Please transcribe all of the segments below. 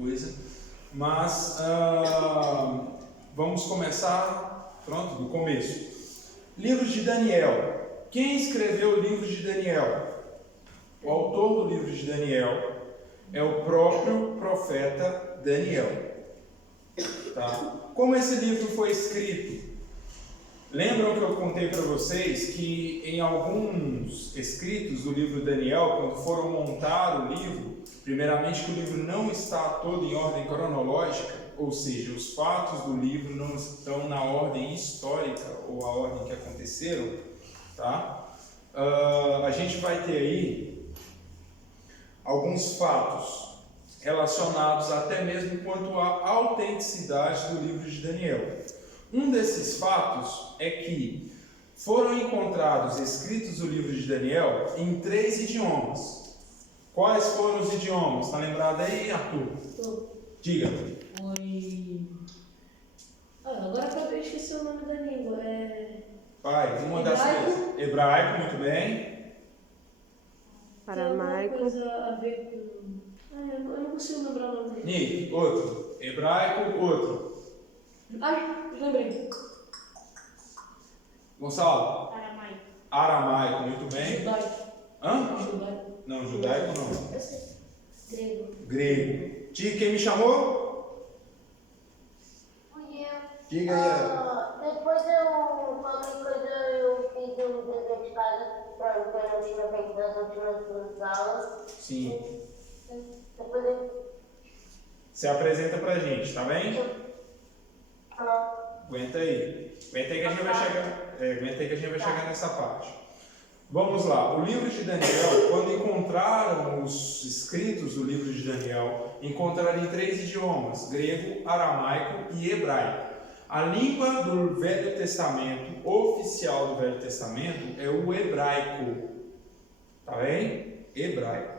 coisa. Mas vamos começar, pronto, do começo. Livro de Daniel. Quem escreveu o livro de Daniel? O autor do livro de Daniel é o próprio profeta Daniel. Tá? Como esse livro foi escrito? Lembram que eu contei para vocês que em alguns escritos do livro de Daniel, quando foram montar o livro, primeiramente que o livro não está todo em ordem cronológica, ou seja, os fatos do livro não estão na ordem histórica ou a ordem que aconteceram, tá? A gente vai ter aí alguns fatos relacionados até mesmo quanto à autenticidade do livro de Daniel. Um desses fatos é que foram encontrados escritos do livro de Daniel em 3 idiomas. Quais foram os idiomas? Está lembrado aí, Arthur? Diga. Foi... agora eu esqueci o nome da língua. Vai, uma das três. Hebraico, muito bem. Aramaico. Tem alguma coisa a ver com... eu não consigo lembrar o nome dele. Nick, outro. Hebraico, outro. Lembrei. Gonçalo? Aramaico. Aramaico, muito bem. Judaico. Hã? Judaico. Não, judaico não. Eu sei. Grego. Grego. Diga quem me chamou? Fui eu. Diga aí. Depois qualquer coisa, eu fiz um dever de casa para eu não tinha feito das últimas 2 aulas. Sim. Depois eu... Se apresenta pra gente, tá bem? Aguenta aí. Aguenta aí que a gente vai chegar. Aguenta aí que a gente vai chegar nessa parte. Vamos lá. O livro de Daniel, quando encontraram os escritos do livro de Daniel, encontraram em 3 idiomas: grego, aramaico e hebraico. A língua do Velho Testamento, oficial do Velho Testamento, é o hebraico. Tá bem? Hebraico.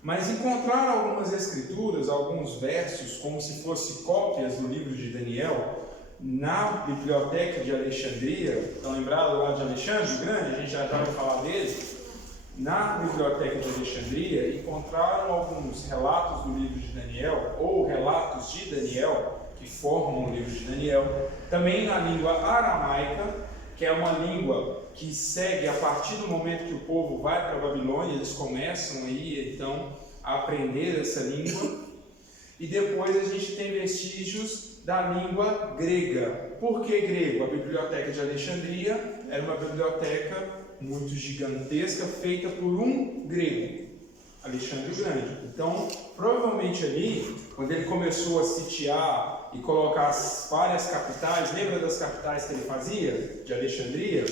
Mas encontraram algumas escrituras, alguns versos, como se fossem cópias do livro de Daniel, na biblioteca de Alexandria. Estão lembrados lá de Alexandre o Grande? A gente já vai falar dele. Na biblioteca de Alexandria, encontraram alguns relatos do livro de Daniel, ou relatos de Daniel, que formam o livro de Daniel, também na língua aramaica, que é uma língua que segue a partir do momento que o povo vai para a Babilônia, eles começam aí então a aprender essa língua, e depois a gente tem vestígios da língua grega. Por que grego? A biblioteca de Alexandria era uma biblioteca muito gigantesca, feita por um grego, Alexandre o Grande. Então, provavelmente ali, quando ele começou a sitiar e colocar as várias capitais, lembra das capitais que ele fazia? De Alexandria?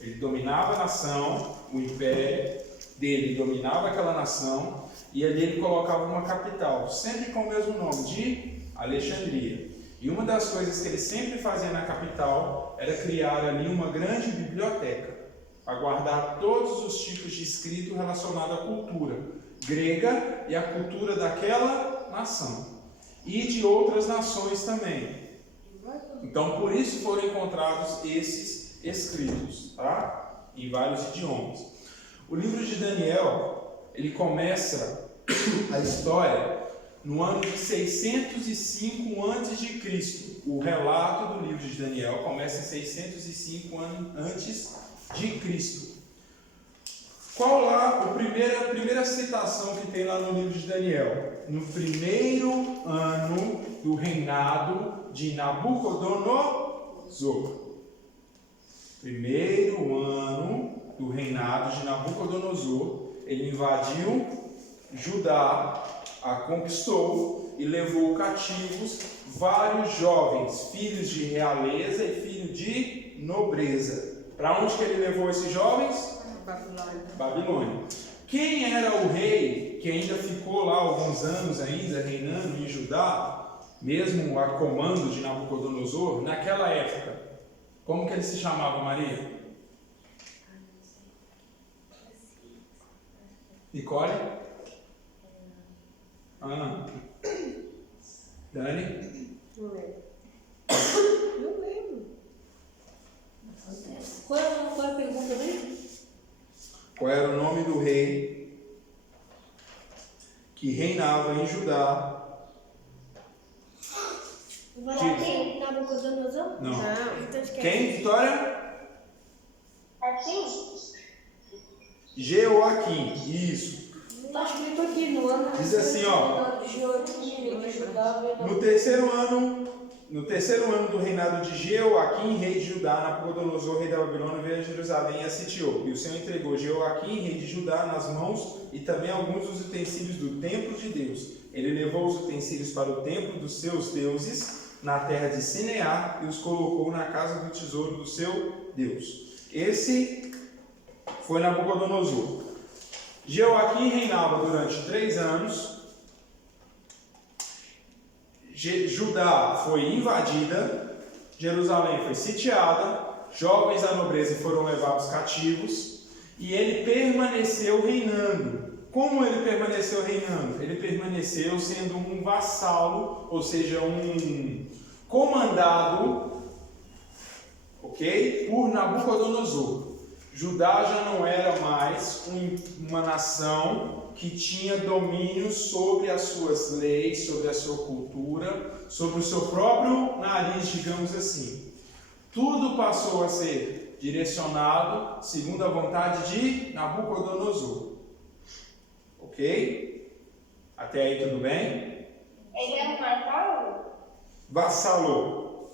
Ele dominava a nação, o império dele dominava aquela nação, e ali ele colocava uma capital, sempre com o mesmo nome, de Alexandria. E uma das coisas que ele sempre fazia na capital era criar ali uma grande biblioteca, para guardar todos os tipos de escrito relacionado à cultura grega e à cultura daquela nação, e de outras nações também. Então, por isso foram encontrados esses escritos, tá? Em vários idiomas. O livro de Daniel, ele começa a história no ano de 605 a.C. O relato do livro de Daniel começa em 605 a.C. Qual lá a primeira citação que tem lá no livro de Daniel? No primeiro ano do reinado de Nabucodonosor. Primeiro ano do reinado de Nabucodonosor, ele invadiu Judá, a conquistou e levou cativos vários jovens, filhos de realeza e filhos de nobreza. Para onde que ele levou esses jovens? Babilônia. Quem era o rei que ainda ficou lá alguns anos ainda reinando em Judá, mesmo a comando de Nabucodonosor, naquela época? Como que ele se chamava, Maria? Nicole? Ana? Dani? Não lembro. Qual é a pergunta mesmo? Qual era o nome do rei que reinava em Judá Vai ser Nabucodonosor? Não. Então esquece. Quem, Vitória? Assim? Joaquim. Isso. Tá escrito aqui no ano. Diz assim, ó. No terceiro ano do reinado de Jeoaquim, rei de Judá, Nabucodonosor, rei da Babilônia, veio a Jerusalém e a sitiou. E o Senhor entregou Jeoaquim, rei de Judá, nas mãos e também alguns dos utensílios do templo de Deus. Ele levou os utensílios para o templo dos seus deuses, na terra de Sinear, e os colocou na casa do tesouro do seu Deus. Esse foi Nabucodonosor. Jeoaquim reinava durante 3 anos. Judá foi invadida, Jerusalém foi sitiada, jovens da nobreza foram levados cativos e ele permaneceu reinando. Como ele permaneceu reinando? Ele permaneceu sendo um vassalo, ou seja, um comandado, ok, por Nabucodonosor. Judá já não era mais uma nação que tinha domínio sobre as suas leis, sobre a sua cultura, sobre o seu próprio nariz, digamos assim. Tudo passou a ser direcionado segundo a vontade de Nabucodonosor. Ok? Até aí tudo bem? Ele é um vassalo? Vassalo.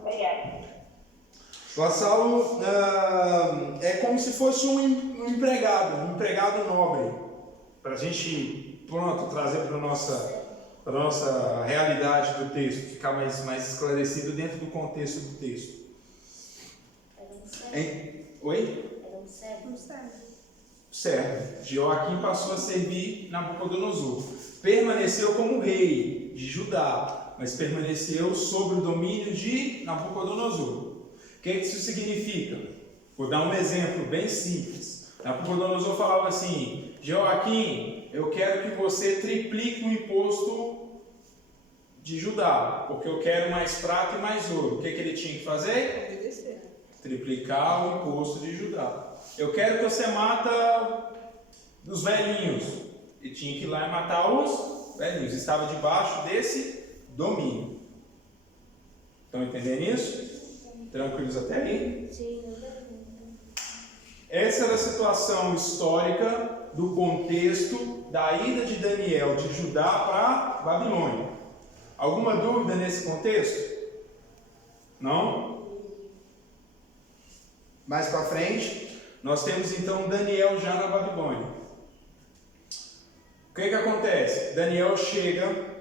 Obrigada. Vassalo é como se fosse um empregado nobre. Para a gente, trazer para a nossa realidade do texto, ficar mais esclarecido dentro do contexto do texto. Oi? Era um servo. Certo. Joaquim passou a servir Nabucodonosor. Permaneceu como rei de Judá, mas permaneceu sob o domínio de Nabucodonosor. O que isso significa? Vou dar um exemplo bem simples. Nabucodonosor falava assim: Joaquim, eu quero que você triplique o imposto de Judá, porque eu quero mais prata e mais ouro. O que ele tinha que fazer? Obedecer. Triplicar o imposto de Judá. Eu quero que você mata os velhinhos. E tinha que ir lá e matar os velhinhos. Estava debaixo desse domínio. Estão entendendo isso? Tranquilos até aí? Sim. Essa era a situação histórica do contexto da ida de Daniel de Judá para Babilônia. Alguma dúvida nesse contexto? Não? Mais para frente, nós temos então Daniel já na Babilônia. O que acontece? Daniel chega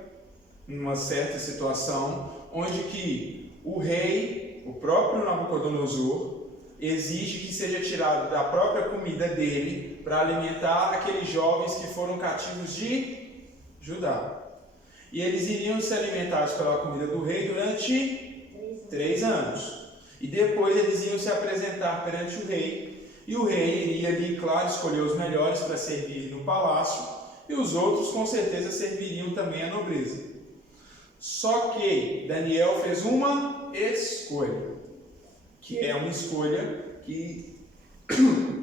em uma certa situação onde que o rei, o próprio Nabucodonosor, exige que seja tirado da própria comida dele para alimentar aqueles jovens que foram cativos de Judá. E eles iriam ser alimentados pela comida do rei durante 3 anos. E depois eles iam se apresentar perante o rei. E o rei iria ali, claro, escolher os melhores para servir no palácio. E os outros, com certeza, serviriam também a nobreza. Só que Daniel fez uma escolha. Que é uma escolha que,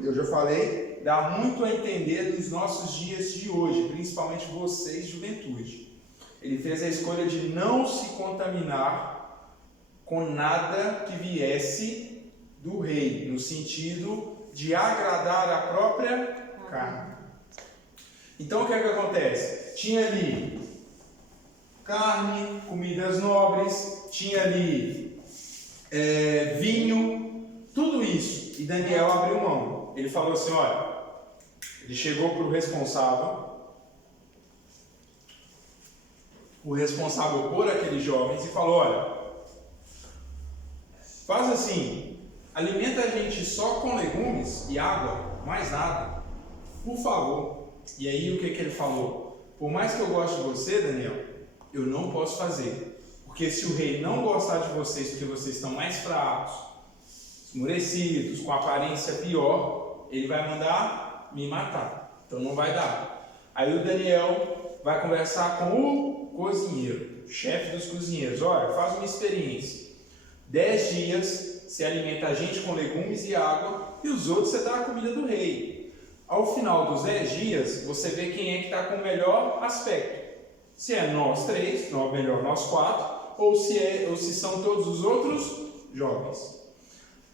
eu já falei, dá muito a entender nos nossos dias de hoje, principalmente vocês, juventude. Ele fez a escolha de não se contaminar com nada que viesse do rei, no sentido de agradar a própria carne. Então o que acontece? Tinha ali carne, comidas nobres, tinha ali vinho, tudo isso. E Daniel abriu mão. Ele falou assim, olha, ele chegou para o responsável por aqueles jovens e falou, olha, faz assim, alimenta a gente só com legumes e água, mais nada, por favor. E aí o que ele falou? Por mais que eu goste de você, Daniel, eu não posso fazer. Porque se o rei não gostar de vocês, porque vocês estão mais fracos, esmurecidos, com aparência pior, ele vai mandar me matar. Então não vai dar. Aí o Daniel vai conversar com o cozinheiro, chefe dos cozinheiros. Olha, faz uma experiência. 10 dias você alimenta a gente com legumes e água e os outros você dá a comida do rei. Ao final dos 10 dias, você vê quem é que está com o melhor aspecto. Se é nós 3, ou melhor, nós 4, ou se são todos os outros jovens.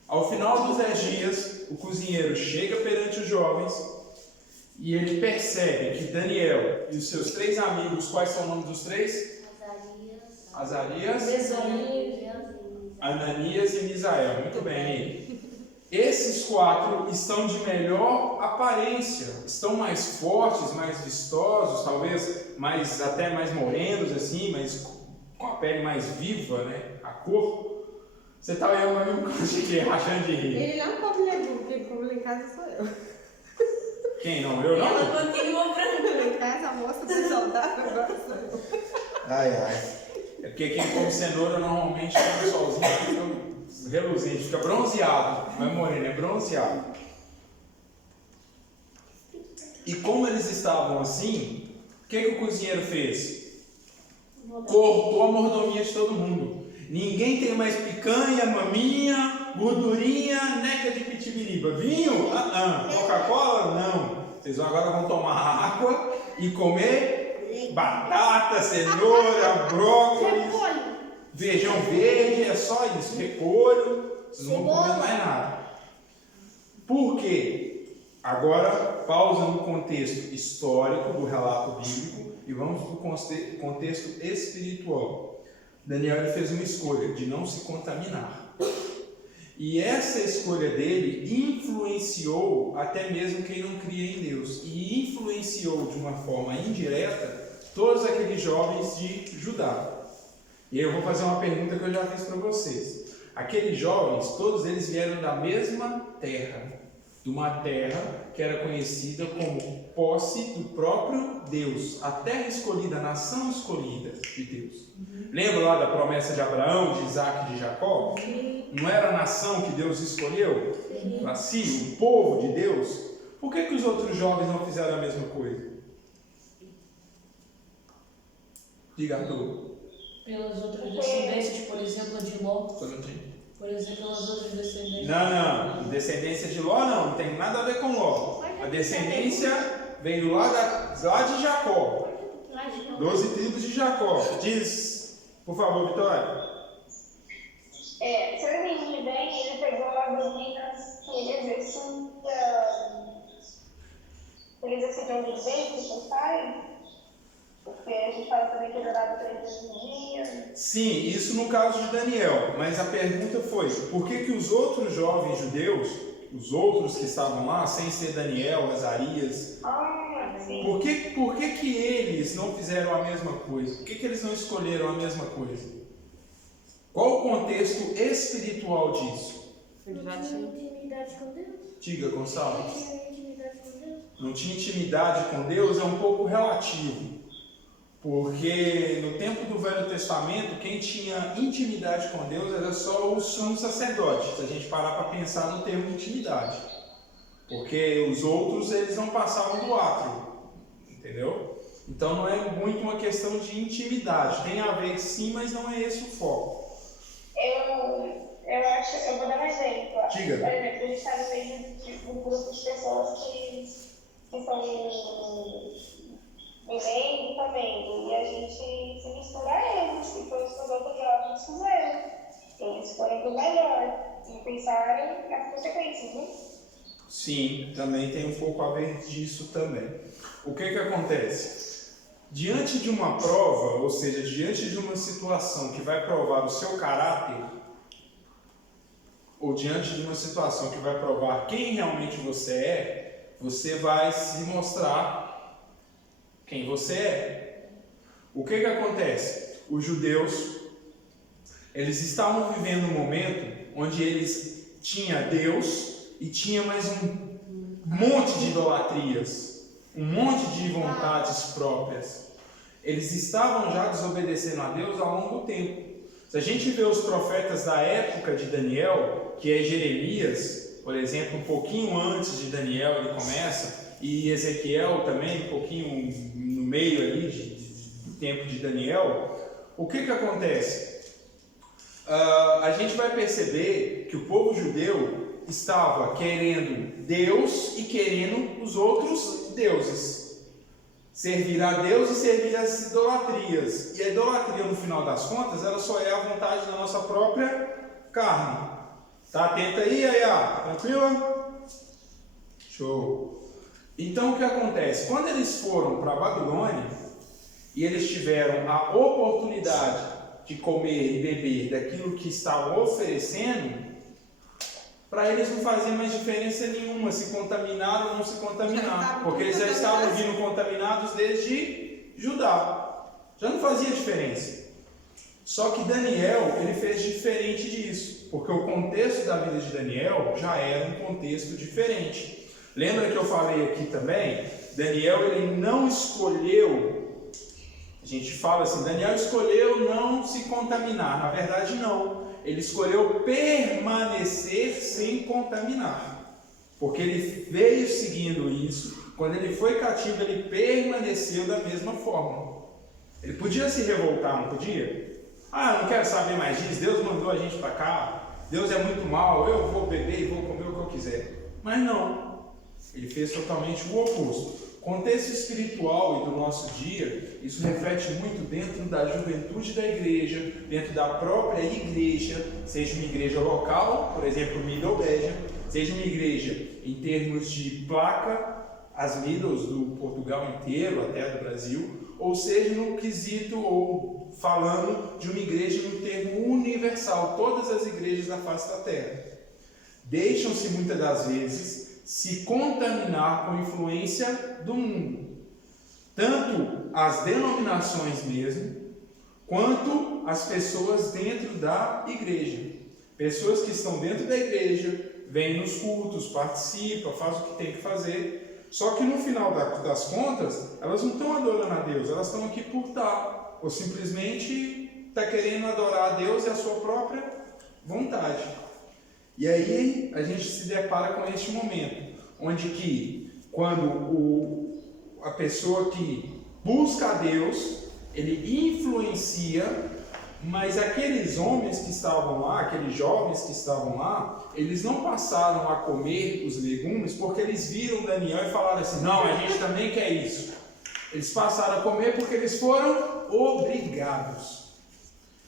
Ao final dos 10 dias, o cozinheiro chega perante os jovens e ele percebe que Daniel e os seus 3 amigos, quais são o nome dos 3? Azarias, Ananias e Misael. Muito bem. Esses 4 estão de melhor aparência, estão mais fortes, mais vistosos, talvez até mais morenos assim, mas com a pele mais viva, né? A cor. Você tá olhando pra mim com que rachando de rir. Ele não come legume, quem come lá em casa sou eu. Quem não? Eu não? Ela continua branca. Em casa, a moça tá saudável, agora sou eu. Ai. É porque quem come cenoura normalmente come solzinho, fica reluzente, fica bronzeado. Não é moreno, é bronzeado. E como eles estavam assim, o que o cozinheiro fez? Cortou a mordomia de todo mundo. Ninguém tem mais picanha, maminha, gordurinha, neca de pitibiriba. Vinho? Coca-Cola? Não. Vocês agora vão tomar água e comer batata, cenoura, brócolis, feijão verde, é só isso. Repolho. Vocês não vão comer mais nada. Por quê? Agora, pausa no contexto histórico do relato bíblico e vamos para o contexto espiritual. Daniel fez uma escolha de não se contaminar. E essa escolha dele influenciou até mesmo quem não cria em Deus. E influenciou de uma forma indireta todos aqueles jovens de Judá. E eu vou fazer uma pergunta que eu já fiz para vocês. Aqueles jovens, todos eles vieram da mesma terra. De uma terra que era conhecida como posse do próprio Deus. A terra escolhida, a nação escolhida de Deus. Lembra lá da promessa de Abraão, de Isaac e de Jacó? Não era a nação que Deus escolheu para si, o povo de Deus? Por que os outros jovens não fizeram a mesma coisa? Diga a tu. Pelas outras descendências, por exemplo, de Ló. Por exemplo, pelas outras descendências. Não. Descendência de Ló não tem nada a ver com Ló. A descendência veio lá de Jacó. 12 tribos de Jacó. Diz, por favor, Vitória. Se eu entendi bem, ele pegou as meninas que ele exercitam de bem com o pai. Porque a gente fala também que ele orava 3 dias. Sim, isso no caso de Daniel. Mas a pergunta foi, por que os outros jovens judeus, os outros que estavam lá, sem ser Daniel, Azarias, por que eles não fizeram a mesma coisa? Por que eles não escolheram a mesma coisa? Qual o contexto espiritual disso? Não tinha intimidade com Deus. Diga, Gonçalo. Não tinha intimidade com Deus. Não tinha intimidade com Deus é um pouco relativo. Porque no tempo do Velho Testamento, quem tinha intimidade com Deus era só o sumo sacerdote. Se a gente parar para pensar no termo intimidade. Porque os outros, eles não passavam do átrio. Entendeu? Então não é muito uma questão de intimidade. Tem a ver sim, mas não é esse o foco. Eu acho, eu vou dar um exemplo. Diga. Por exemplo, a gente está no meio de um grupo de pessoas que são vivendo também, e a gente se mistura a eles, e foi isso que os outros jovens fizeram. Eles foram do melhor e pensaram nas consequências, né? Sim, também tem um pouco a ver disso também. O que acontece? Diante de uma prova, ou seja, diante de uma situação que vai provar o seu caráter, ou diante de uma situação que vai provar quem realmente você vai se mostrar quem você é. O que acontece? Os judeus, eles estavam vivendo um momento onde eles tinham Deus e tinha mais um monte de idolatrias, um monte de vontades próprias. Eles estavam já desobedecendo a Deus ao longo do tempo. Se a gente vê os profetas da época de Daniel, que é Jeremias, por exemplo, um pouquinho antes de Daniel ele começa, e Ezequiel também, um pouquinho no meio ali do tempo de Daniel, o que acontece? A gente vai perceber que o povo judeu estava querendo Deus e querendo os outros deuses. servir a Deus e servir as idolatrias. E a idolatria, no final das contas, ela só é a vontade da nossa própria carne. Tá atenta aí, Ayá? Tranquila? Show. Então, o que acontece? Quando eles foram para a Babilônia e eles tiveram a oportunidade de comer e beber daquilo que estavam oferecendo, para eles não fazia mais diferença nenhuma se contaminar ou não se contaminar, porque eles já estavam vindo contaminados desde Judá. Já não fazia diferença. Só que Daniel, ele fez diferente disso, porque o contexto da vida de Daniel já era um contexto diferente. Lembra que eu falei aqui também? Daniel, ele não escolheu, a gente fala assim, Daniel escolheu não se contaminar. Na verdade, não. Ele escolheu permanecer sem contaminar, porque ele veio seguindo isso. Quando ele foi cativo, ele permaneceu da mesma forma. Ele podia se revoltar, não podia? Ah, eu não quero saber mais disso, Deus mandou a gente para cá, Deus é muito mal, eu vou beber e vou comer o que eu quiser. Mas não, ele fez totalmente o oposto. Contexto espiritual e do nosso dia, isso reflete muito dentro da juventude da igreja, dentro da própria igreja, seja uma igreja local, por exemplo, Middlebury, seja uma igreja em termos de placa, as Middles do Portugal inteiro, até do Brasil, ou seja no quesito, ou falando de uma igreja no termo universal, todas as igrejas da face da terra. Deixam-se muitas das vezes se contaminar com a influência do mundo, tanto as denominações mesmo, quanto as pessoas dentro da igreja. Pessoas que estão dentro da igreja, vêm nos cultos, participam, fazem o que tem que fazer, só que no final das contas, elas não estão adorando a Deus, elas estão aqui por estar, ou simplesmente está querendo adorar a Deus e a sua própria vontade. E aí a gente se depara com este momento, onde que quando a pessoa que busca a Deus, ele influencia, mas aqueles homens que estavam lá, aqueles jovens que estavam lá, eles não passaram a comer os legumes porque eles viram Daniel e falaram assim, não, a gente também quer isso. Eles passaram a comer porque eles foram obrigados.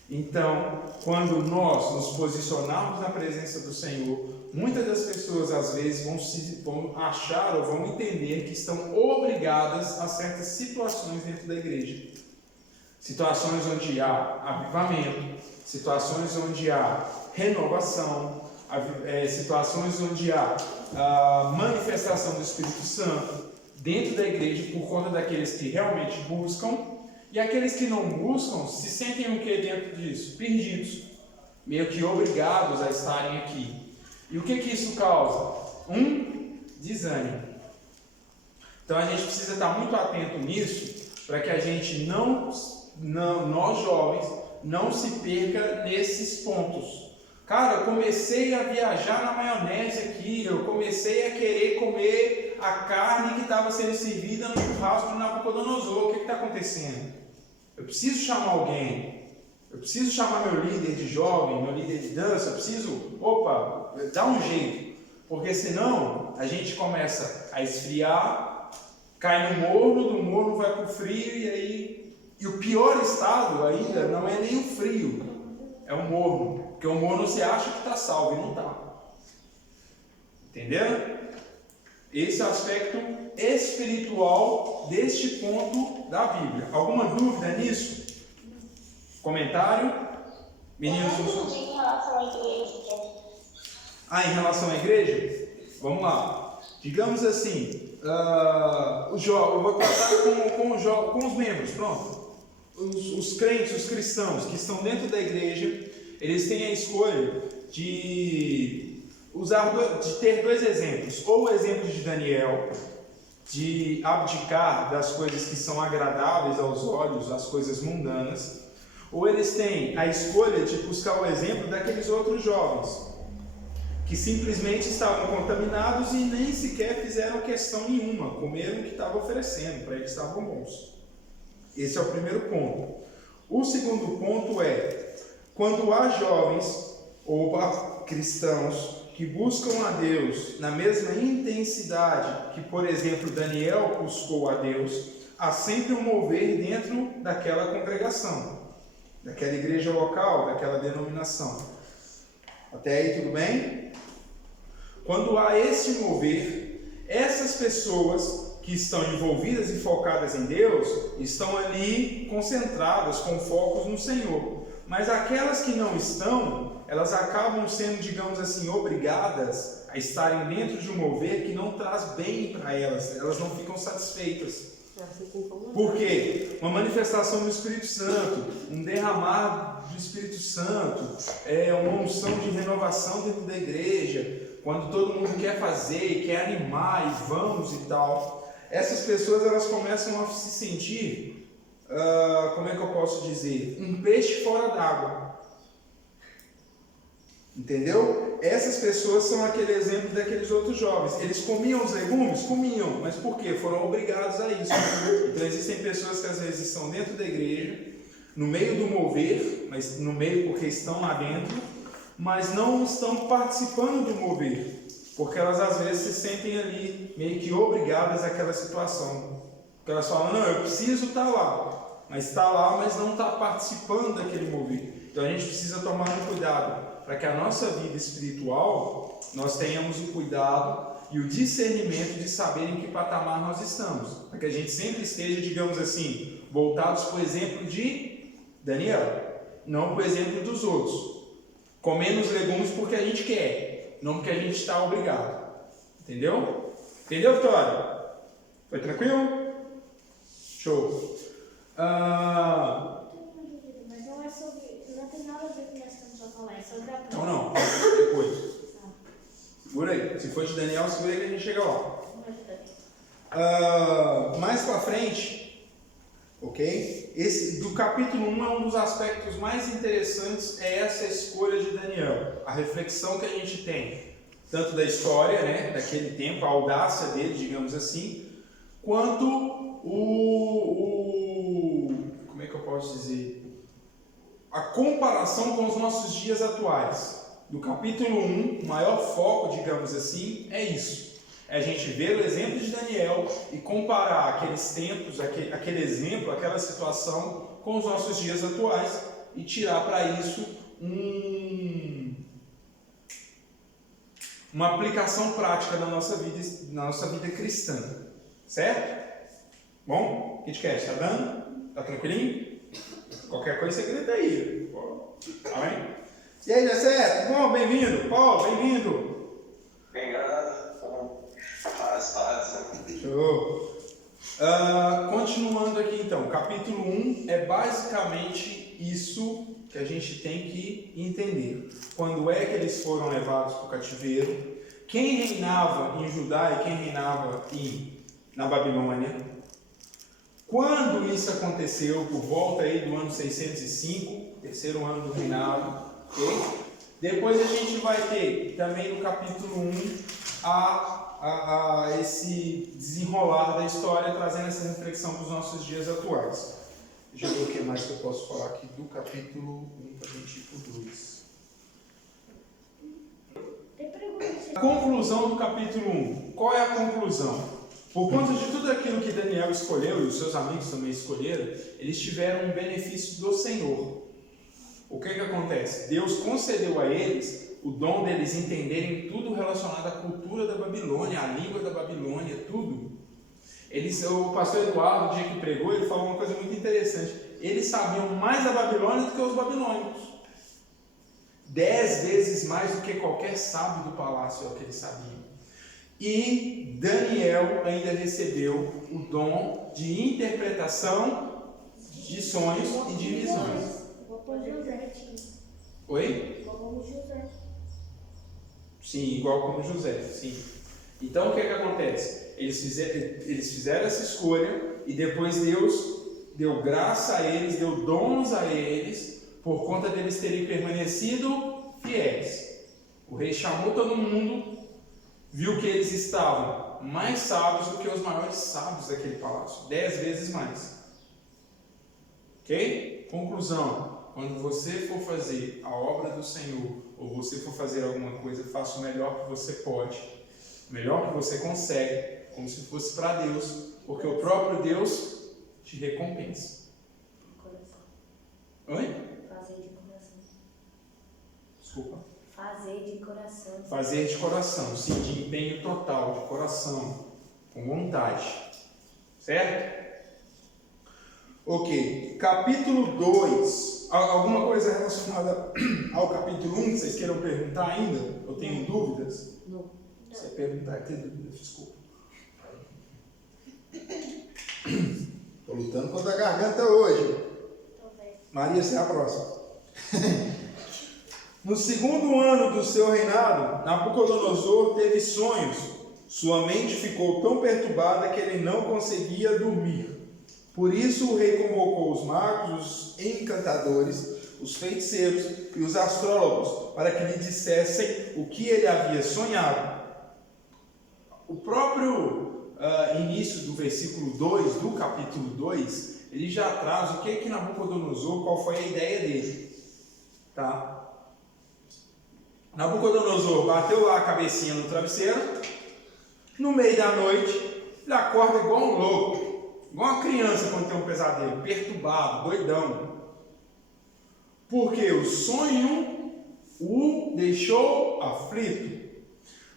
Então, quando nós nos posicionarmos na presença do Senhor, muitas das pessoas às vezes vão achar ou vão entender que estão obrigadas a certas situações dentro da igreja. Situações onde há avivamento, situações onde há renovação, situações onde há manifestação do Espírito Santo dentro da igreja por conta daqueles que realmente buscam. E aqueles que não buscam se sentem o que dentro disso? Perdidos, meio que obrigados a estarem aqui. E o que isso causa? Um desânimo. Então a gente precisa estar muito atento nisso, para que a gente nós jovens, não se perca nesses pontos. Cara, eu comecei a viajar na maionese aqui, eu comecei a querer comer a carne que estava sendo servida no churrasco de Nabucodonosor. O que está acontecendo? Eu preciso chamar alguém, eu preciso chamar meu líder de jovem, meu líder de dança, eu preciso, dar um jeito, porque senão a gente começa a esfriar, cai no morno, do morno vai para o frio e o pior estado ainda não é nem o frio, é o morno, porque o morno você acha que está salvo e não está. Entenderam? Esse é o aspecto espiritual deste ponto da Bíblia. Alguma dúvida nisso? Comentário? Meninos? Em relação à igreja. Em relação à igreja? Vamos lá. Digamos assim, eu vou tratar com os membros, pronto. Os crentes, os cristãos que estão dentro da igreja, eles têm a escolha de ter dois exemplos, ou o exemplo de Daniel, de abdicar das coisas que são agradáveis aos olhos, as coisas mundanas, ou eles têm a escolha de buscar o exemplo daqueles outros jovens, que simplesmente estavam contaminados e nem sequer fizeram questão nenhuma, comeram o que estava oferecendo, para eles estavam bons. Esse é o primeiro ponto. O segundo ponto é, quando há jovens ou cristãos que buscam a Deus na mesma intensidade que, por exemplo, Daniel buscou a Deus, há sempre um mover dentro daquela congregação, daquela igreja local, daquela denominação. Até aí tudo bem? Quando há esse mover, essas pessoas que estão envolvidas e focadas em Deus estão ali concentradas, com focos no Senhor. Mas aquelas que não estão, elas acabam sendo, digamos assim, obrigadas a estarem dentro de um mover que não traz bem para elas, elas não ficam satisfeitas. Por quê? Uma manifestação do Espírito Santo, um derramar do Espírito Santo, uma unção de renovação dentro da igreja, quando todo mundo quer fazer, quer animar e vamos e tal. Essas pessoas elas começam a se sentir, como é que eu posso dizer? Um peixe fora d'água. Entendeu? Essas pessoas são aquele exemplo daqueles outros jovens. Eles comiam os legumes? Comiam. Mas por quê? Foram obrigados a isso. Então existem pessoas que às vezes estão dentro da igreja, no meio do mover, mas no meio porque estão lá dentro, mas não estão participando do mover. Porque elas às vezes se sentem ali meio que obrigadas àquela situação. Porque elas falam, não, eu preciso estar lá. Mas está lá, mas não está participando daquele mover. Então a gente precisa tomar um cuidado para que a nossa vida espiritual, nós tenhamos o cuidado e o discernimento de saber em que patamar nós estamos. Para que a gente sempre esteja, digamos assim, voltados para o exemplo de Daniel, não para o exemplo dos outros. Comendo os legumes porque a gente quer, não porque a gente está obrigado. Entendeu? Entendeu, Vitória? Foi tranquilo? Show. Mas não é sobre. Não tem nada a ver com o que nós estamos a falar, é sobre a prova. Não, depois. Segura aí. Se for de Daniel, segura aí que a gente chega lá. Mais pra frente, ok? Esse, do capítulo 1 é um dos aspectos mais interessantes, é essa escolha de Daniel. A reflexão que a gente tem, tanto da história, né, daquele tempo, a audácia dele, digamos assim, quanto como é que eu posso dizer? A comparação com os nossos dias atuais. Do capítulo 1, o maior foco, digamos assim, é isso. É a gente ver o exemplo de Daniel e comparar aqueles tempos, aquele exemplo, aquela situação com os nossos dias atuais e tirar para isso uma aplicação prática na nossa vida cristã. Certo? Bom? KitKat, tá dando? Tá tranquilinho? Qualquer coisa você grita aí. Tá bem? E aí, Jessé? Bom, bem-vindo. Paulo, bem-vindo. Obrigado. Show. Continuando aqui então, capítulo 1 é basicamente isso que a gente tem que entender. Quando é que eles foram levados para o cativeiro? Quem reinava em Judá e quem reinava na Babilônia? Quando isso aconteceu? Por volta aí do ano 605, terceiro ano do reinado. Okay? Depois a gente vai ter também no capítulo 1 esse desenrolar da história, trazendo essa reflexão para os nossos dias atuais. Deixa eu ver o que mais que eu posso falar aqui do capítulo 1 para a gente ir para o 2. A conclusão do capítulo 1. Qual é a conclusão? Por conta de tudo aquilo que Daniel escolheu, e os seus amigos também escolheram, eles tiveram um benefício do Senhor. O que acontece? Deus concedeu a eles o dom deles entenderem tudo relacionado à cultura da Babilônia, à língua da Babilônia, tudo. O pastor Eduardo, o dia que pregou, ele falou uma coisa muito interessante. Eles sabiam mais da Babilônia do que os babilônicos. 10 vezes mais do que qualquer sábio do palácio é o que eles sabiam. E Daniel ainda recebeu o dom de interpretação de sonhos e de visões. Oi? Como José. Sim, igual como José, sim. Então o que acontece? Eles fizeram essa escolha e depois Deus deu graça a eles, deu dons a eles, por conta deles terem permanecido fiéis. O rei chamou todo mundo, viu que eles estavam mais sábios do que os maiores sábios daquele palácio, 10 vezes mais. Ok? Conclusão. Quando você for fazer a obra do Senhor, ou você for fazer alguma coisa, faça o melhor que você pode, o melhor que você consegue, como se fosse para Deus, porque o próprio Deus te recompensa. Coração. Oi? Fazer de coração. Desculpa. Fazer de coração. Fazer de coração, sim, de empenho total, de coração, com vontade. Certo? Ok. Capítulo 2. Alguma coisa relacionada ao capítulo 1 que vocês queiram perguntar ainda? Eu tenho dúvidas? Não. Se você perguntar, tem dúvidas, desculpa. Tô lutando contra a garganta hoje. Maria, você é a próxima. No segundo ano do seu reinado, Nabucodonosor teve sonhos. Sua mente ficou tão perturbada que ele não conseguia dormir. Por isso o rei convocou os magos, os encantadores, os feiticeiros e os astrólogos para que lhe dissessem o que ele havia sonhado. O próprio início do versículo 2, do capítulo 2, ele já traz o que Nabucodonosor, qual foi a ideia dele. Tá? Nabucodonosor bateu lá a cabecinha no travesseiro, no meio da noite, ele acorda igual um louco, igual uma criança quando tem um pesadelo, perturbado, doidão. Porque o sonho o deixou aflito.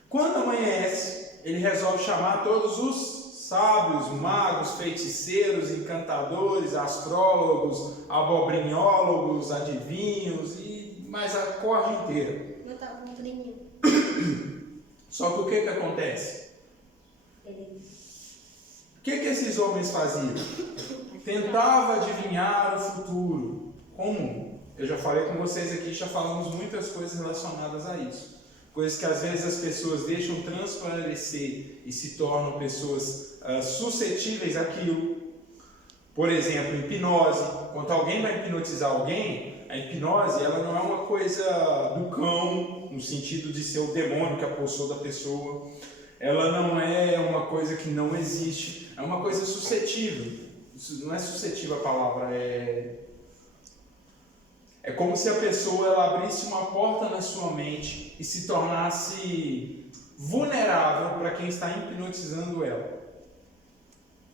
Quando amanhece, ele resolve chamar todos os sábios, magos, feiticeiros, encantadores, astrólogos, abobrinhólogos, adivinhos e mais a corte inteira. Eu tava com treininho. Só que o que acontece? O que esses homens faziam? Tentavam adivinhar o futuro. Como? Eu já falei com vocês aqui, já falamos muitas coisas relacionadas a isso. Coisas que às vezes as pessoas deixam transparecer e se tornam pessoas suscetíveis àquilo. Por exemplo, hipnose. Quando alguém vai hipnotizar alguém, a hipnose ela não é uma coisa do cão, no sentido de ser o demônio que apossou da pessoa. Ela não é uma coisa que não existe. É uma coisa suscetível. Isso não é suscetível a palavra, é como se a pessoa ela abrisse uma porta na sua mente e se tornasse vulnerável para quem está hipnotizando ela.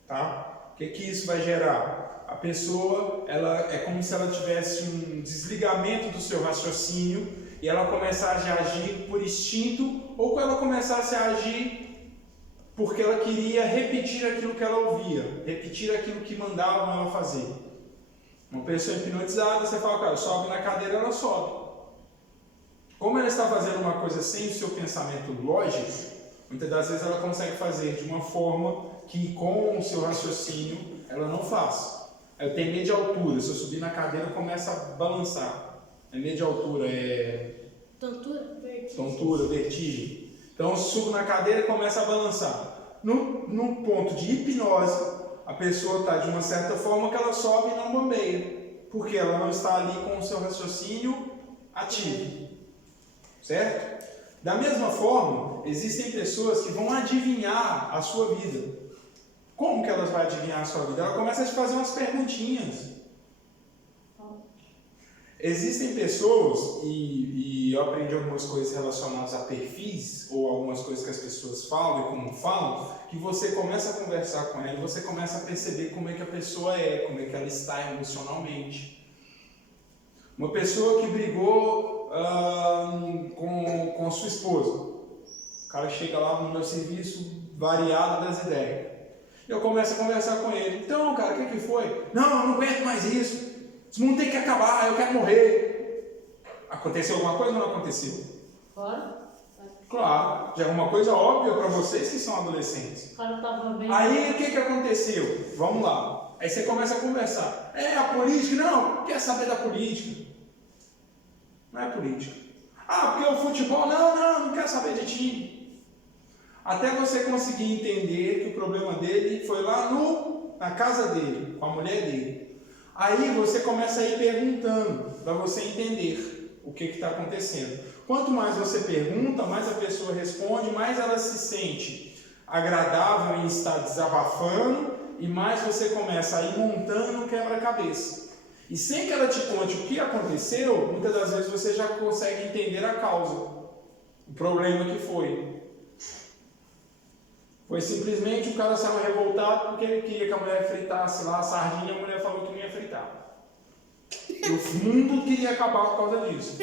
Tá? O que isso vai gerar? A pessoa ela é como se ela tivesse um desligamento do seu raciocínio e ela começasse a agir por instinto ou ela começasse a agir porque ela queria repetir aquilo que ela ouvia, repetir aquilo que mandavam ela fazer. Uma pessoa hipnotizada, você fala, cara, sobe na cadeira, ela sobe. Como ela está fazendo uma coisa sem o seu pensamento lógico, muitas das vezes ela consegue fazer de uma forma que com o seu raciocínio ela não faz. Eu tenho medo de altura, se eu subir na cadeira eu começo a balançar. É medo de altura, tontura, vertigem. Então eu subo na cadeira e começo a balançar. Num ponto de hipnose, a pessoa está de uma certa forma que ela sobe e não bambeia, porque ela não está ali com o seu raciocínio ativo, certo? Da mesma forma, existem pessoas que vão adivinhar a sua vida. Como que elas vão adivinhar a sua vida? Ela começa a te fazer umas perguntinhas. Existem pessoas, e eu aprendi algumas coisas relacionadas a perfis, ou algumas coisas que as pessoas falam e como falam, que você começa a conversar com ela e você começa a perceber como é que a pessoa é, como é que ela está emocionalmente. Uma pessoa que brigou com sua esposa. O cara chega lá no meu serviço, variado das ideias. Eu começo a conversar com ele. Então, cara, o que foi? Não, eu não aguento mais isso. Esse mundo tem que acabar, eu quero morrer. Aconteceu alguma coisa ou não aconteceu? Claro. Claro, já é uma coisa óbvia para vocês que são adolescentes. O cara tava bem. Aí o que aconteceu? Vamos lá. Aí você começa a conversar. A política? Não, quer saber da política. Não é política. Porque o futebol? Não quer saber de time. Até você conseguir entender que o problema dele foi lá na casa dele, com a mulher dele. Aí você começa a ir perguntando, para você entender o que está acontecendo. Quanto mais você pergunta, mais a pessoa responde, mais ela se sente agradável em estar desabafando, e mais você começa a ir montando o quebra-cabeça. E sem que ela te conte o que aconteceu, muitas das vezes você já consegue entender a causa, o problema que foi. Foi simplesmente o cara saiu revoltado porque ele queria que a mulher fritasse lá a sardinha e a mulher falou que não ia fritar. E o mundo queria acabar por causa disso.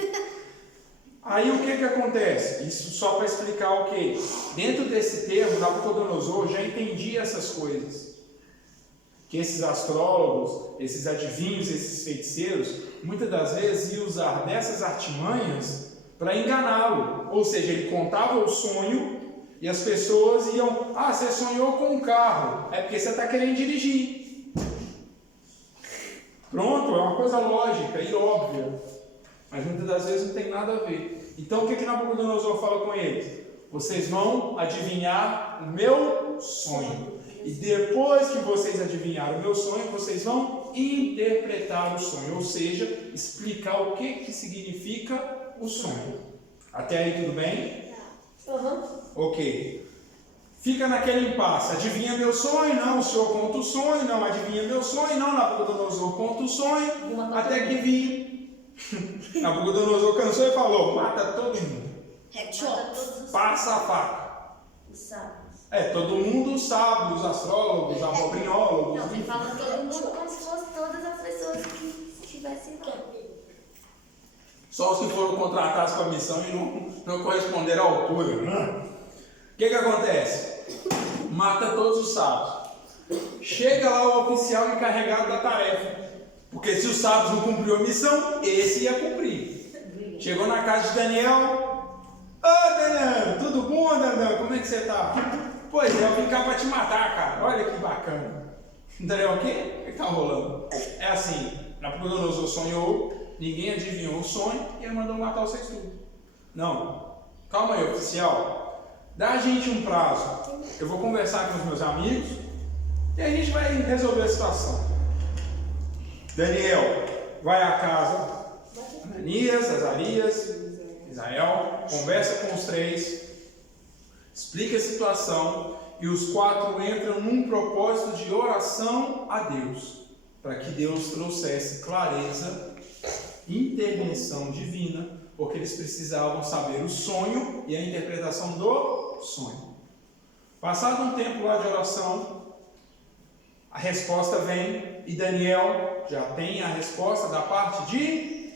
Aí o que acontece? Isso só para explicar o que? Dentro desse termo, Nabucodonosor já entendia essas coisas. Que esses astrólogos, esses adivinhos, esses feiticeiros, muitas das vezes iam usar dessas artimanhas para enganá-lo. Ou seja, ele contava o sonho e as pessoas iam: ah, você sonhou com um carro, é porque você está querendo dirigir. Pronto, é uma coisa lógica e óbvia. Mas muitas das vezes não tem nada a ver. Então o que Nabucodonosor fala com eles? Vocês vão adivinhar o meu sonho. E depois que vocês adivinharem o meu sonho, vocês vão interpretar o sonho. Ou seja, explicar o que significa o sonho. Até aí tudo bem? Uhum. Ok. Fica naquele impasse. Adivinha meu sonho? Não, o senhor conta o sonho. Não, adivinha meu sonho? Não, Nabucodonosor conta o sonho. Até que vinha. Nabucodonosor cansou e falou: mata todo mundo. Mata todos os Passa a faca. sábios. Todo mundo sabe, os astrólogos, abobrinólogos. Não, você fala todo mundo como se fosse todas as pessoas que estivessem lá. Só os que foram contratados para a missão e não corresponderam à altura. Né? O que acontece? Mata todos os sábios. Chega lá o oficial encarregado da tarefa. Porque se os sábios não cumpriu a missão, esse ia cumprir. Chegou na casa de Daniel. Ô Daniel, tudo bom, Daniel? Como é que você tá? Pois é, eu vim cá para te matar, cara. Olha que bacana. Daniel, o quê? O que está rolando? É assim, Nabucodonosor sonhou, ninguém adivinhou o sonho e ele mandou matar vocês tudo. Não, calma aí, oficial. Dá a gente um prazo. Eu vou conversar com os meus amigos e a gente vai resolver a situação. Daniel vai à casa, Ananias, Azarias, Israel, conversa com os três, explica a situação e os quatro entram num propósito de oração a Deus, para que Deus trouxesse clareza, intervenção divina, porque eles precisavam saber o sonho e a interpretação do sonho. Passado um tempo lá de oração, a resposta vem e Daniel já tem a resposta da parte de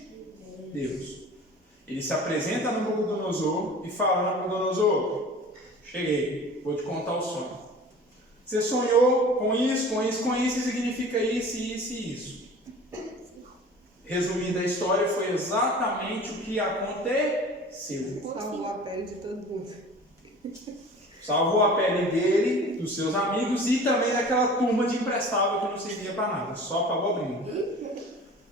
Deus. Ele se apresenta a Nabucodonosor e fala: Nabucodonosor, cheguei, vou te contar o sonho. Você sonhou com isso, com isso, com isso, e significa isso, isso e isso. Resumindo a história, foi exatamente o que aconteceu. Salvou a pele de todo mundo. Salvou a pele dele, dos seus amigos e também daquela turma de imprestável que não servia para nada, só para abobrinha.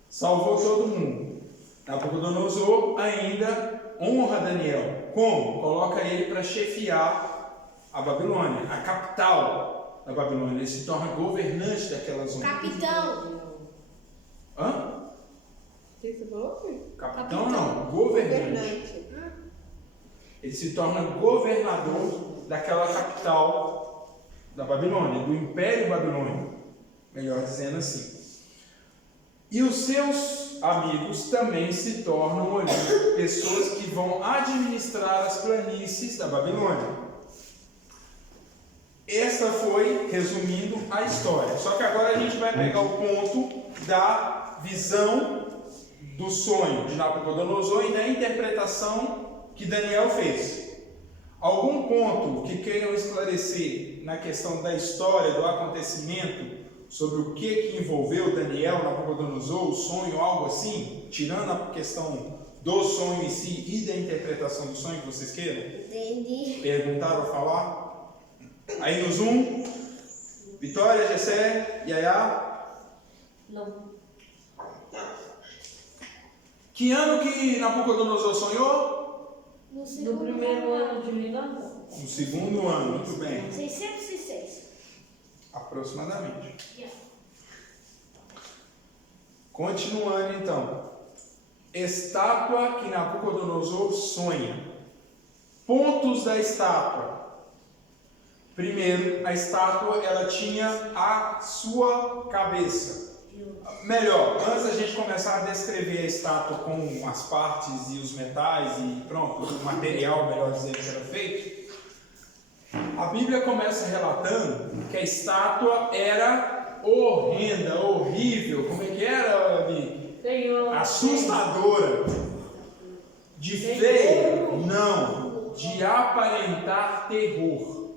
Salvou todo mundo. Nabucodonosor ainda honra Daniel. Como? Coloca ele para chefiar a Babilônia, a capital da Babilônia. Ele se torna governante daquela zona. Capitão. Hã? O que você falou, filho? Capitão não, governante. Ele se torna governador daquela capital da Babilônia, do Império Babilônico, melhor dizendo assim. E os seus amigos também se tornam ali pessoas que vão administrar as planícies da Babilônia. Essa foi, resumindo, a história. Só que agora a gente vai pegar o ponto da visão do sonho de Nabucodonosor e da interpretação que Daniel fez. Algum ponto que queiram esclarecer na questão da história, do acontecimento, sobre o que envolveu Daniel, Nabucodonosor, o sonho, algo assim, tirando a questão do sonho em si e da interpretação do sonho que vocês queiram? Entendi. Perguntar ou falar? Aí no Zoom, Vitória, Gessé, Yaya. Não. Que ano que Nabucodonosor sonhou? No primeiro ano de Milão? No segundo ano, muito bem. 606. Aproximadamente. Continuando então. Estátua que Nabucodonosor sonha. Pontos da estátua. Primeiro, a estátua ela tinha a sua cabeça. Melhor, antes da gente começar a descrever a estátua com as partes e os metais e pronto, o material, melhor dizendo, que era feito, A Bíblia começa relatando que a estátua era horrenda, horrível. Como é que era, Abi? Assustadora. De feia? Não. De aparentar terror.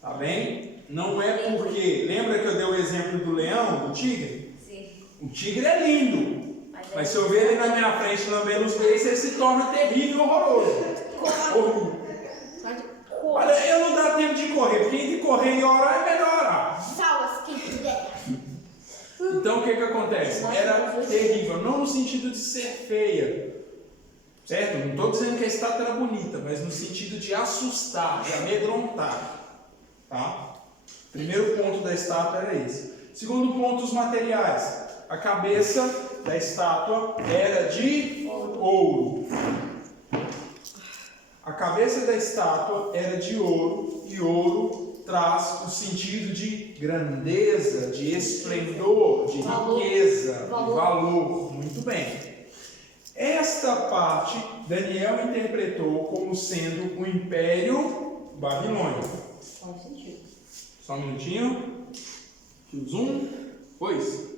Tá bem? Não é porque... Lembra que eu dei o exemplo do leão, do tigre? Sim. O tigre é lindo. Mas se eu ver ele na minha frente lambendo os beijos, ele se torna terrível e horroroso. Horrível. Olha, eu não dá tempo de correr, porque entre correr e orar é melhor orar. Salva-se quem puder. Então o que acontece? Era terrível, não no sentido de ser feia, certo? Não estou dizendo que a estátua era bonita, mas no sentido de assustar, de amedrontar. Tá? Primeiro ponto da estátua era esse. Segundo ponto, os materiais. A cabeça da estátua era de ouro. A cabeça da estátua era de ouro, e ouro traz o sentido de grandeza, de esplendor, de riqueza, de valor. Muito bem. Esta parte Daniel interpretou como sendo o Império Babilônico. Faz sentido. Só um minutinho. Aqui o zoom. Pois.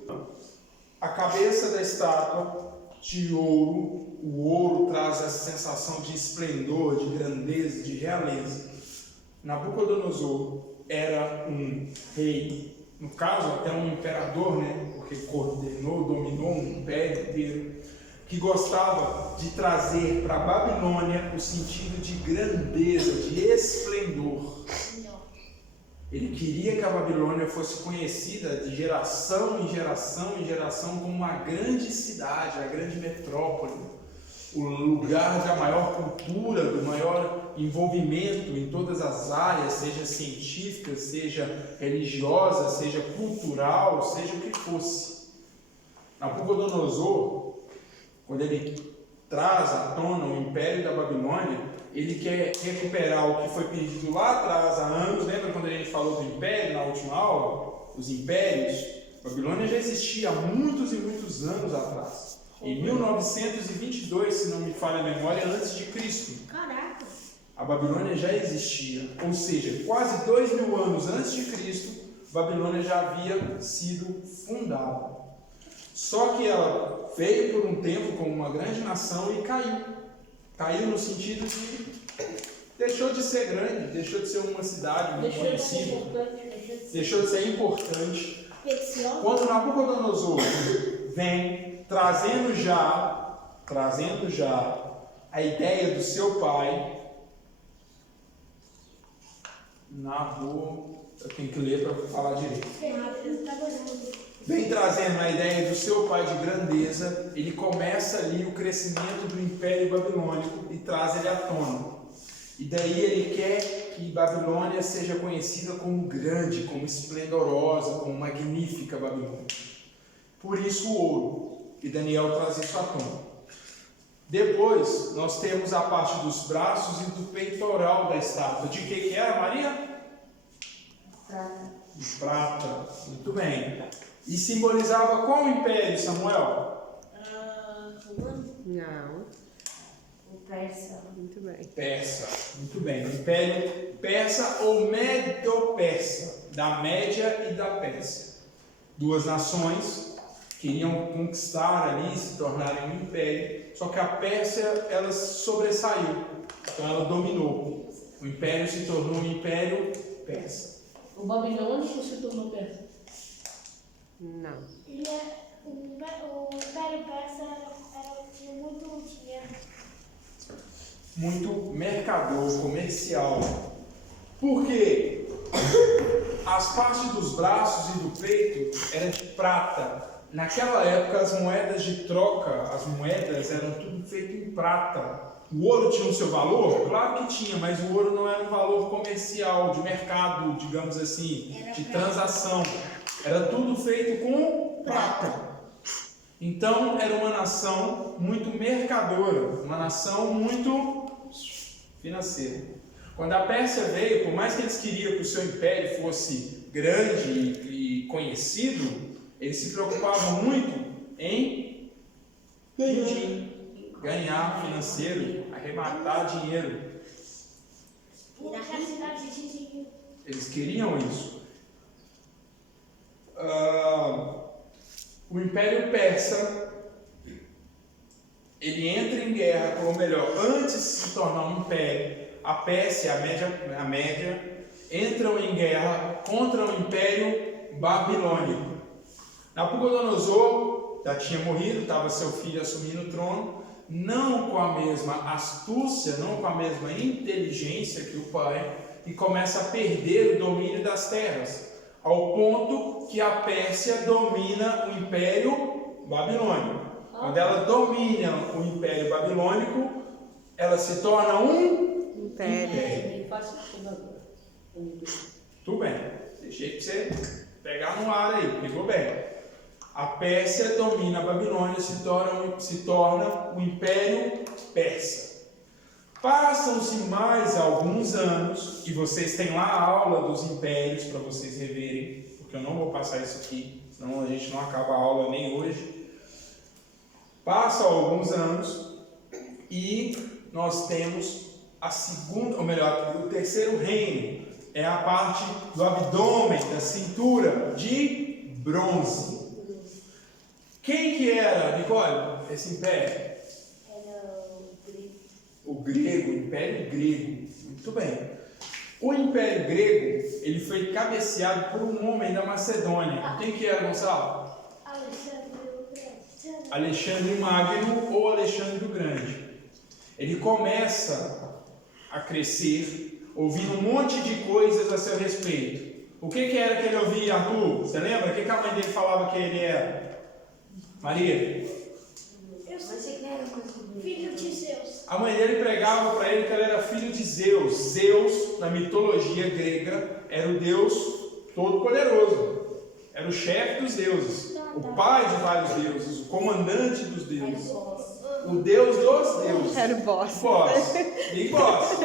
A cabeça da estátua de ouro, o ouro traz essa sensação de esplendor, de grandeza, de realeza. Nabucodonosor era um rei, no caso até um imperador, né? Porque coordenou, dominou um império inteiro, que gostava de trazer para a Babilônia o sentido de grandeza, de esplendor. Ele queria que a Babilônia fosse conhecida de geração em geração em geração como uma grande cidade, a grande metrópole, o lugar da maior cultura, do maior envolvimento em todas as áreas, seja científica, seja religiosa, seja cultural, seja o que fosse. Nabucodonosor, quando ele traz à tona o Império da Babilônia, ele quer recuperar o que foi perdido lá atrás, há anos. Lembra quando a gente falou do Império na última aula? Os impérios. A Babilônia já existia há muitos e muitos anos atrás. Em 1922, se não me falha a memória, antes de Cristo. Caraca. A Babilônia já existia. Ou seja, quase 2000 anos antes de Cristo, Babilônia já havia sido fundada. Só que ela veio por um tempo como uma grande nação e caiu. Caiu no sentido de deixou de ser grande, deixou de ser uma cidade muito conhecida, deixou de ser importante. Quando Nabucodonosor vem trazendo já a ideia do seu pai, eu tenho que ler para falar direito. Vem trazendo a ideia do seu pai de grandeza, ele começa ali o crescimento do Império Babilônico e traz ele à tona. E daí ele quer que Babilônia seja conhecida como grande, como esplendorosa, como magnífica Babilônia. Por isso o ouro, e Daniel traz isso à tona. Depois nós temos a parte dos braços e do peitoral da estátua. De que era, Maria? Prata. De prata. Muito bem. E simbolizava qual império, Samuel? Romano? Não. O persa. Muito bem. Persa. Muito bem. O Império Persa ou Medo-Persa. Da Média e da Pérsia. Duas nações que iriam conquistar ali, se tornarem um império. Só que a Pérsia, ela sobressaiu. Então ela dominou. O império se tornou um Império Persa. O babilônico se tornou persa. Não. O Império Persa era muito dinheiro. Muito mercador, comercial. Por quê? As partes dos braços e do peito eram de prata. Naquela época as moedas de troca, as moedas eram tudo feito em prata. O ouro tinha o seu valor? Claro que tinha, mas o ouro não era um valor comercial, de mercado, digamos assim, de transação. Era tudo feito com prata. Então era uma nação muito mercadora, uma nação muito financeira. Quando a Pérsia veio, por mais que eles queriam que o seu império fosse grande e conhecido, eles se preocupavam muito em ganhar financeiro, arrematar dinheiro. Porque a cidade de Eles queriam isso. O Império Persa, ele entra em guerra, ou melhor, antes de se tornar um império, a Pérsia, a Média, entram em guerra contra o Império Babilônico. Nabucodonosor já tinha morrido, estava seu filho assumindo o trono, não com a mesma astúcia, não com a mesma inteligência que o pai, e começa a perder o domínio das terras, ao ponto que a Pérsia domina o Império Babilônico. Quando ela domina o Império Babilônico, ela se torna um império. Faz sentido agora. Tudo bem, deixei para você pegar no ar aí, pegou bem. A Pérsia domina a Babilônia, se torna o Império Persa. Passam-se mais alguns anos, e vocês têm lá a aula dos impérios para vocês reverem, porque eu não vou passar isso aqui, senão a gente não acaba a aula nem hoje. Passam alguns anos e nós temos a segunda, ou melhor, o terceiro reino, é a parte do abdômen, da cintura de bronze. Quem que era, Nicole, esse império? O grego, o Império Grego. Muito bem. O Império Grego, ele foi cabeceado por um homem da Macedônia. Quem que era, Gonçalo? Alexandre Magno ou Alexandre o Grande. Ele começa a crescer, ouvindo um monte de coisas a seu respeito. O que era que ele ouvia, Arthur? Você lembra? O que a mãe dele falava que ele era? Maria? Eu sei que era filho de Zeus. A mãe dele pregava para ele que ele era filho de Zeus. Zeus, na mitologia grega, era o Deus Todo-Poderoso. Era o chefe dos deuses, o pai de vários deuses, o comandante dos deuses, o Deus dos deuses. Era o boss. Big boss.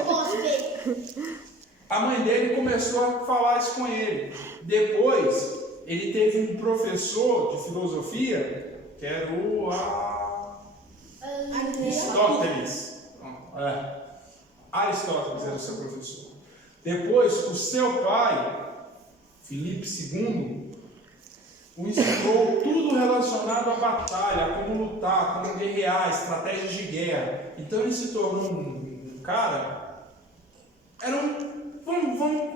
A mãe dele começou a falar isso com ele. Depois, ele teve um professor de filosofia, que era o Aristóteles. Aristóteles era o seu professor. Depois, o seu pai, Filipe II, o ensinou tudo relacionado à batalha, como lutar, como guerrear, estratégias de guerra. Então ele se tornou um cara, vamos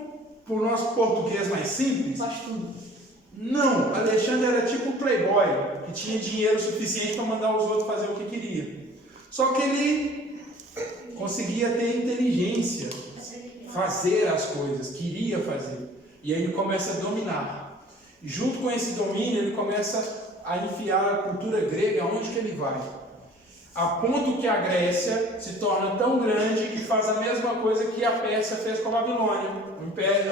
para o nosso português mais simples. Faz tudo. Não, Alexandre era tipo um playboy, que tinha dinheiro suficiente para mandar os outros fazer o que queria. Só que ele conseguia ter inteligência, fazer as coisas, queria fazer. E aí ele começa a dominar. E junto com esse domínio, ele começa a enfiar a cultura grega onde que ele vai. A ponto que a Grécia se torna tão grande que faz a mesma coisa que a Pérsia fez com a Babilônia.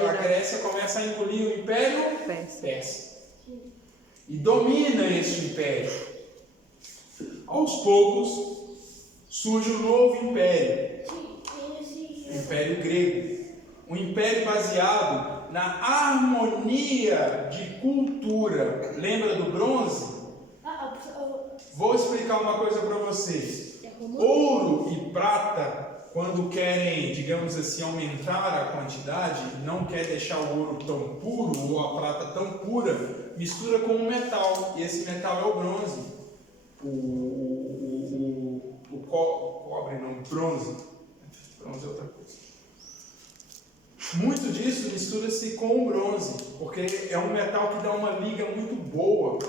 A Grécia começa a engolir o Império Persa. E domina este império. Aos poucos, surge um novo império. O Império Grego. Um império baseado na harmonia de cultura. Lembra do bronze? Vou explicar uma coisa para vocês. Ouro e prata, quando querem, digamos assim, aumentar a quantidade, não quer deixar o ouro tão puro ou a prata tão pura, mistura com um metal. E esse metal é o bronze. O cobre não, bronze. Bronze é outra coisa. Muito disso mistura-se com o bronze, porque é um metal que dá uma liga muito boa.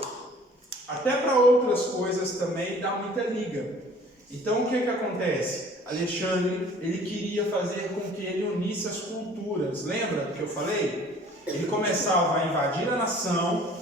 Até para outras coisas também dá muita liga. Então o que acontece? Alexandre, ele queria fazer com que ele unisse as culturas. Lembra que eu falei? Ele começava a invadir a nação,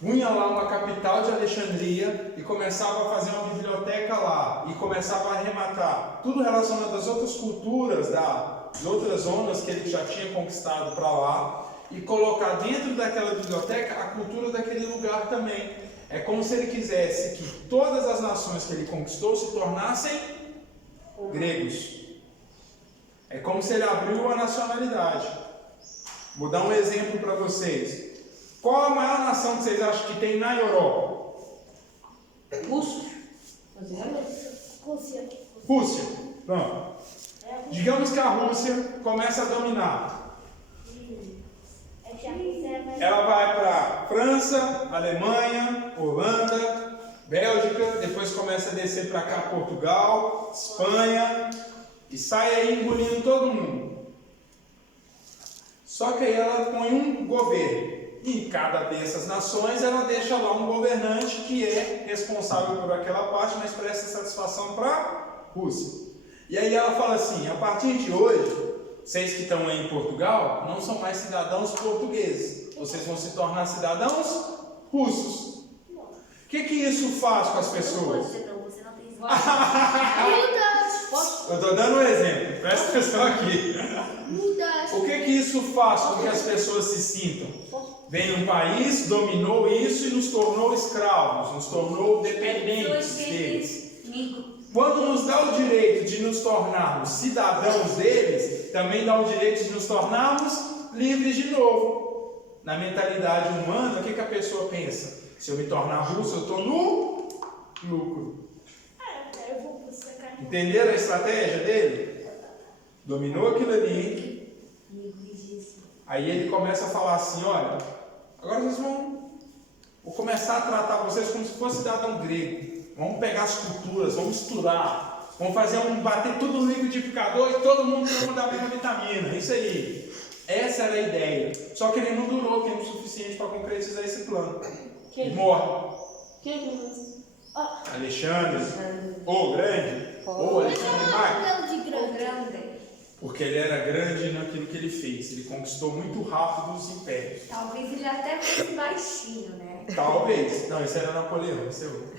punha lá uma capital de Alexandria e começava a fazer uma biblioteca lá. E começava a arrematar tudo relacionado às outras culturas, das outras zonas que ele já tinha conquistado para lá, e colocar dentro daquela biblioteca a cultura daquele lugar também. É como se ele quisesse que todas as nações que ele conquistou se tornassem gregos. É como se ele abriu a nacionalidade. Vou dar um exemplo para vocês. Qual a maior nação que vocês acham que tem na Europa? Russo. Rússia. Pronto. Digamos que a Rússia começa a dominar. Ela vai para França, Alemanha, Holanda, Bélgica, depois começa a descer para cá Portugal, Espanha e sai aí engolindo todo mundo. Só que aí ela põe um governo. E em cada dessas nações ela deixa lá um governante que é responsável por aquela parte, mas presta satisfação para a Rússia. E aí ela fala assim: a partir de hoje, vocês que estão aí em Portugal não são mais cidadãos portugueses, vocês vão se tornar cidadãos russos. O que isso faz com as pessoas? Você não tem Eu estou dando um exemplo, presta atenção aqui. O que isso faz com que as pessoas se sintam? Vem um país, dominou isso e nos tornou escravos, nos tornou dependentes deles. Quando nos dá o direito de nos tornarmos cidadãos deles, também dá o direito de nos tornarmos livres de novo. Na mentalidade humana, o que a pessoa pensa? Se eu me tornar russo, eu estou no lucro. Entenderam a estratégia dele? Dominou aquilo ali. Aí ele começa a falar assim: olha, agora vocês vou começar a tratar vocês como se fosse cidadão grego. Vamos pegar as culturas, vamos misturar, vamos bater tudo no liquidificador e todo mundo toma da mesma vitamina. Isso aí. Essa era a ideia. Só que ele não durou tempo suficiente para concretizar esse plano. Ele morre. Alexandre, ou Grande, ou Alexandre Magno. Porque ele era grande naquilo que ele fez. Ele conquistou muito rápido os impérios. Talvez ele até fosse baixinho, né? Talvez. Não, esse era Napoleão, esse é outro.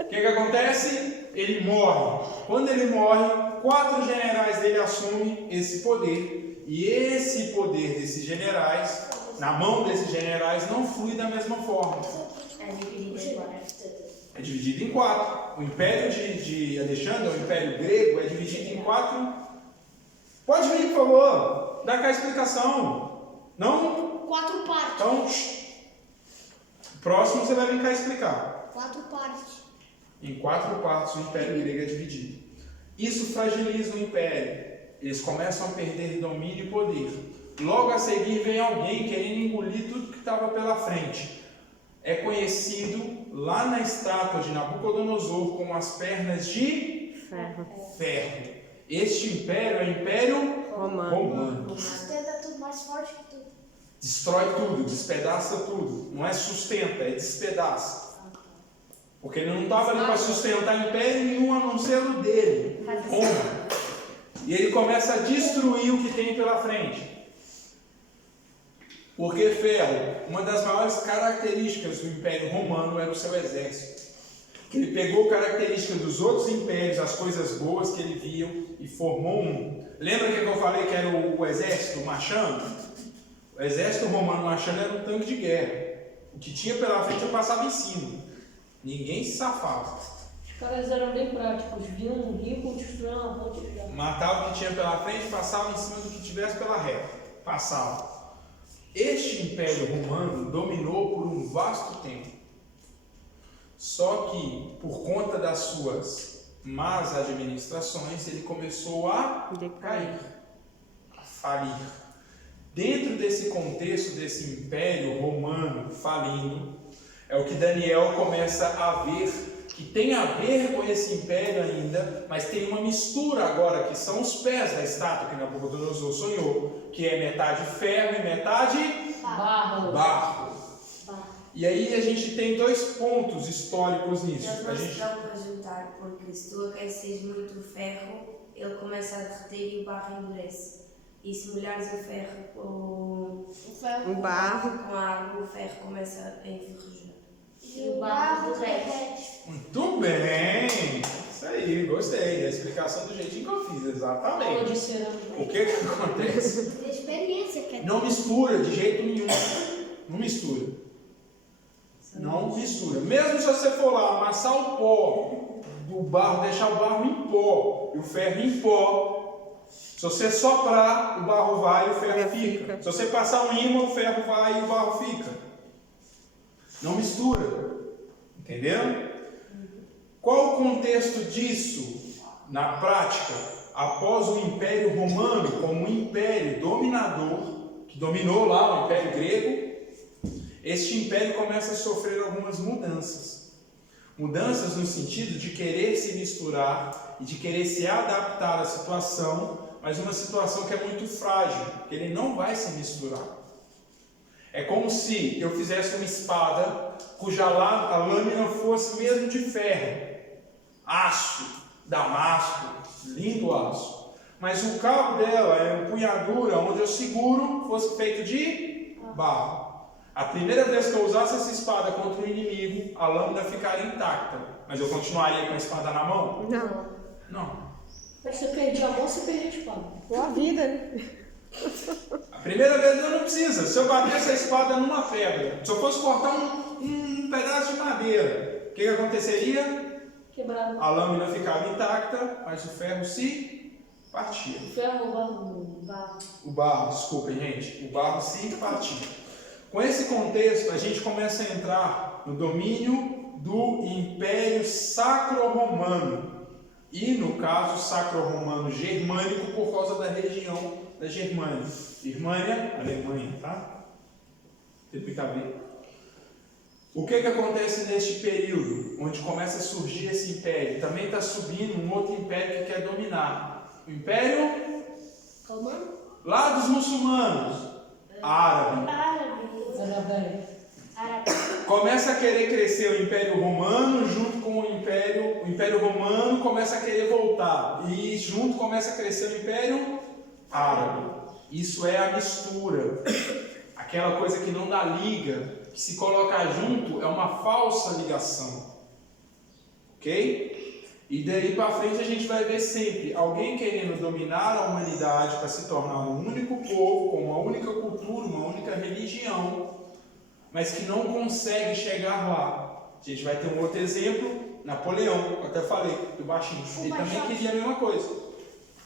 O que acontece? Ele morre. Quando ele morre, 4 generais dele assumem esse poder. E esse poder desses generais, na mão desses generais, não flui da mesma forma. É dividido em 4. O Império de Alexandre, o Império Grego, é dividido em 4. Pode vir, por favor. Dá cá a explicação. Não? 4 partes. Então, próximo você vai vir cá explicar. 4 partes. Em 4 partes o Império Grego é dividido. Isso fragiliza o Império. Eles começam a perder domínio e poder. Logo a seguir vem alguém querendo engolir tudo que estava pela frente. É conhecido lá na estátua de Nabucodonosor como as pernas de ferro. Este império é o Império Romano. Sustenta tudo mais forte que tudo. Destrói tudo, despedaça tudo. Não é sustenta, é despedaça. Porque ele não estava ali para sustentar império nenhum a não ser o dele, Roma. E ele começa a destruir o que tem pela frente. Porque ferro, uma das maiores características do Império Romano era o seu exército. Ele pegou características dos outros impérios, as coisas boas que ele viu e formou um. Lembra que eu falei que era o exército marchando? O exército romano marchando era um tanque de guerra. O que tinha pela frente eu passava em cima. Ninguém se safava. Os caras eram bem práticos, vinham no rio, construíam uma ponte. Matava o que tinha pela frente, passava em cima do que tivesse pela reta. Passava. Este Império Romano dominou por um vasto tempo. Só que, por conta das suas más administrações, ele começou a cair, a falir. Dentro desse contexto desse Império Romano falindo, é o que Daniel começa a ver, que tem a ver com esse império ainda, mas tem uma mistura agora, que são os pés da estátua que Nabucodonosor sonhou, que é metade ferro e metade barro. E aí a gente tem 2 pontos históricos nisso. Eles não se dão para juntar, porque se tu aqueces muito o ferro, ele começa a derreter e o barro endurece. E se molhares o ferro com O barro. com a água, o ferro começa a enferrujar. E o barro derrete. Muito bem! Isso aí, gostei. A explicação do jeitinho que eu fiz, exatamente. O que acontece? De experiência, quer Não mistura de jeito nenhum. Não mistura. Não mistura. Mesmo se você for lá amassar o pó do barro, deixar o barro em pó e o ferro em pó, se você soprar, o barro vai e o ferro fica. Se você passar um ímã, o ferro vai e o barro fica. Não mistura. Entenderam? Qual o contexto disso na prática? após o Império Romano como um império dominador, que dominou lá o Império Grego, este império começa a sofrer algumas mudanças. Mudanças no sentido de querer se misturar e de querer se adaptar à situação, mas uma situação que é muito frágil, que ele não vai se misturar. É como se eu fizesse uma espada cuja a lâmina fosse mesmo de ferro, aço, damasco, lindo aço. Mas o cabo dela é uma empunhadura onde eu seguro fosse feito de barro. A primeira vez que eu usasse essa espada contra um inimigo, a lâmina ficaria intacta. Mas eu continuaria com a espada na mão? Não. Não. Mas você perdia a mão, você perdia a espada. Boa vida, né? A primeira vez eu não precisa. Se eu batesse a espada numa pedra, se eu fosse cortar um pedaço de madeira, o que aconteceria? Quebrado. A lâmina ficava intacta, mas o ferro se partia. Ferro, barro. O barro, desculpem, gente. O barro se partia. Com esse contexto, a gente começa a entrar no domínio do Império Sacro-Romano. E, no caso, Sacro-Romano Germânico, por causa da região da Germânia. Germânia, Alemanha, tá? Repita bem. O que acontece neste período, onde começa a surgir esse império? Também está subindo um outro império que quer dominar. O Império Romano? lá dos muçulmanos. Árabe. Árabe. Começa a querer crescer o Império Romano junto com o Império Romano começa a querer voltar e junto começa a crescer o Império Árabe. Isso é a mistura, aquela coisa que não dá liga, que se colocar junto é uma falsa ligação, ok? E daí para frente a gente vai ver sempre alguém querendo dominar a humanidade para se tornar um único povo, com uma única cultura, uma única religião, mas que não consegue chegar lá. A gente vai ter um outro exemplo, Napoleão, eu até falei, do baixinho. Ele também queria a mesma coisa.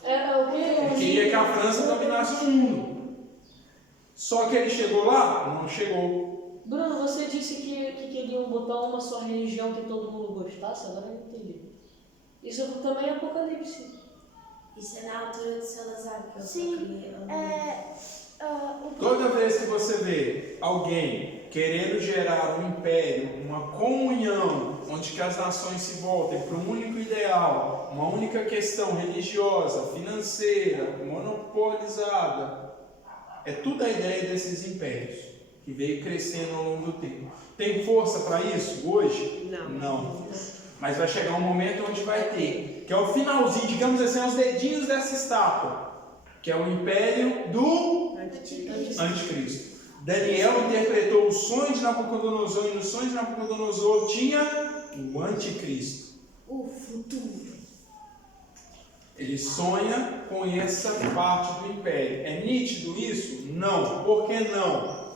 Ele queria que a França dominasse o mundo. Só que ele chegou lá? Não chegou. Bruno, você disse que queriam botar uma só religião que todo mundo gostasse, agora eu entendi. Isso também é Apocalipse. Isso é na altura de Salazar, que eu Sim, Toda vez que você vê alguém querendo gerar um império, uma comunhão, onde que as nações se voltem para um único ideal, uma única questão religiosa, financeira, monopolizada, é tudo a ideia desses impérios, que veio crescendo ao longo do tempo. Tem força para isso hoje? Não. Mas vai chegar um momento onde vai ter, que é o finalzinho, digamos assim, os dedinhos dessa estátua, que é o império do Anticristo. Daniel interpretou o sonho de Nabucodonosor, e no sonho de Nabucodonosor tinha o Anticristo. O futuro. Ele sonha com essa parte do império. É nítido isso? Não. Por que não?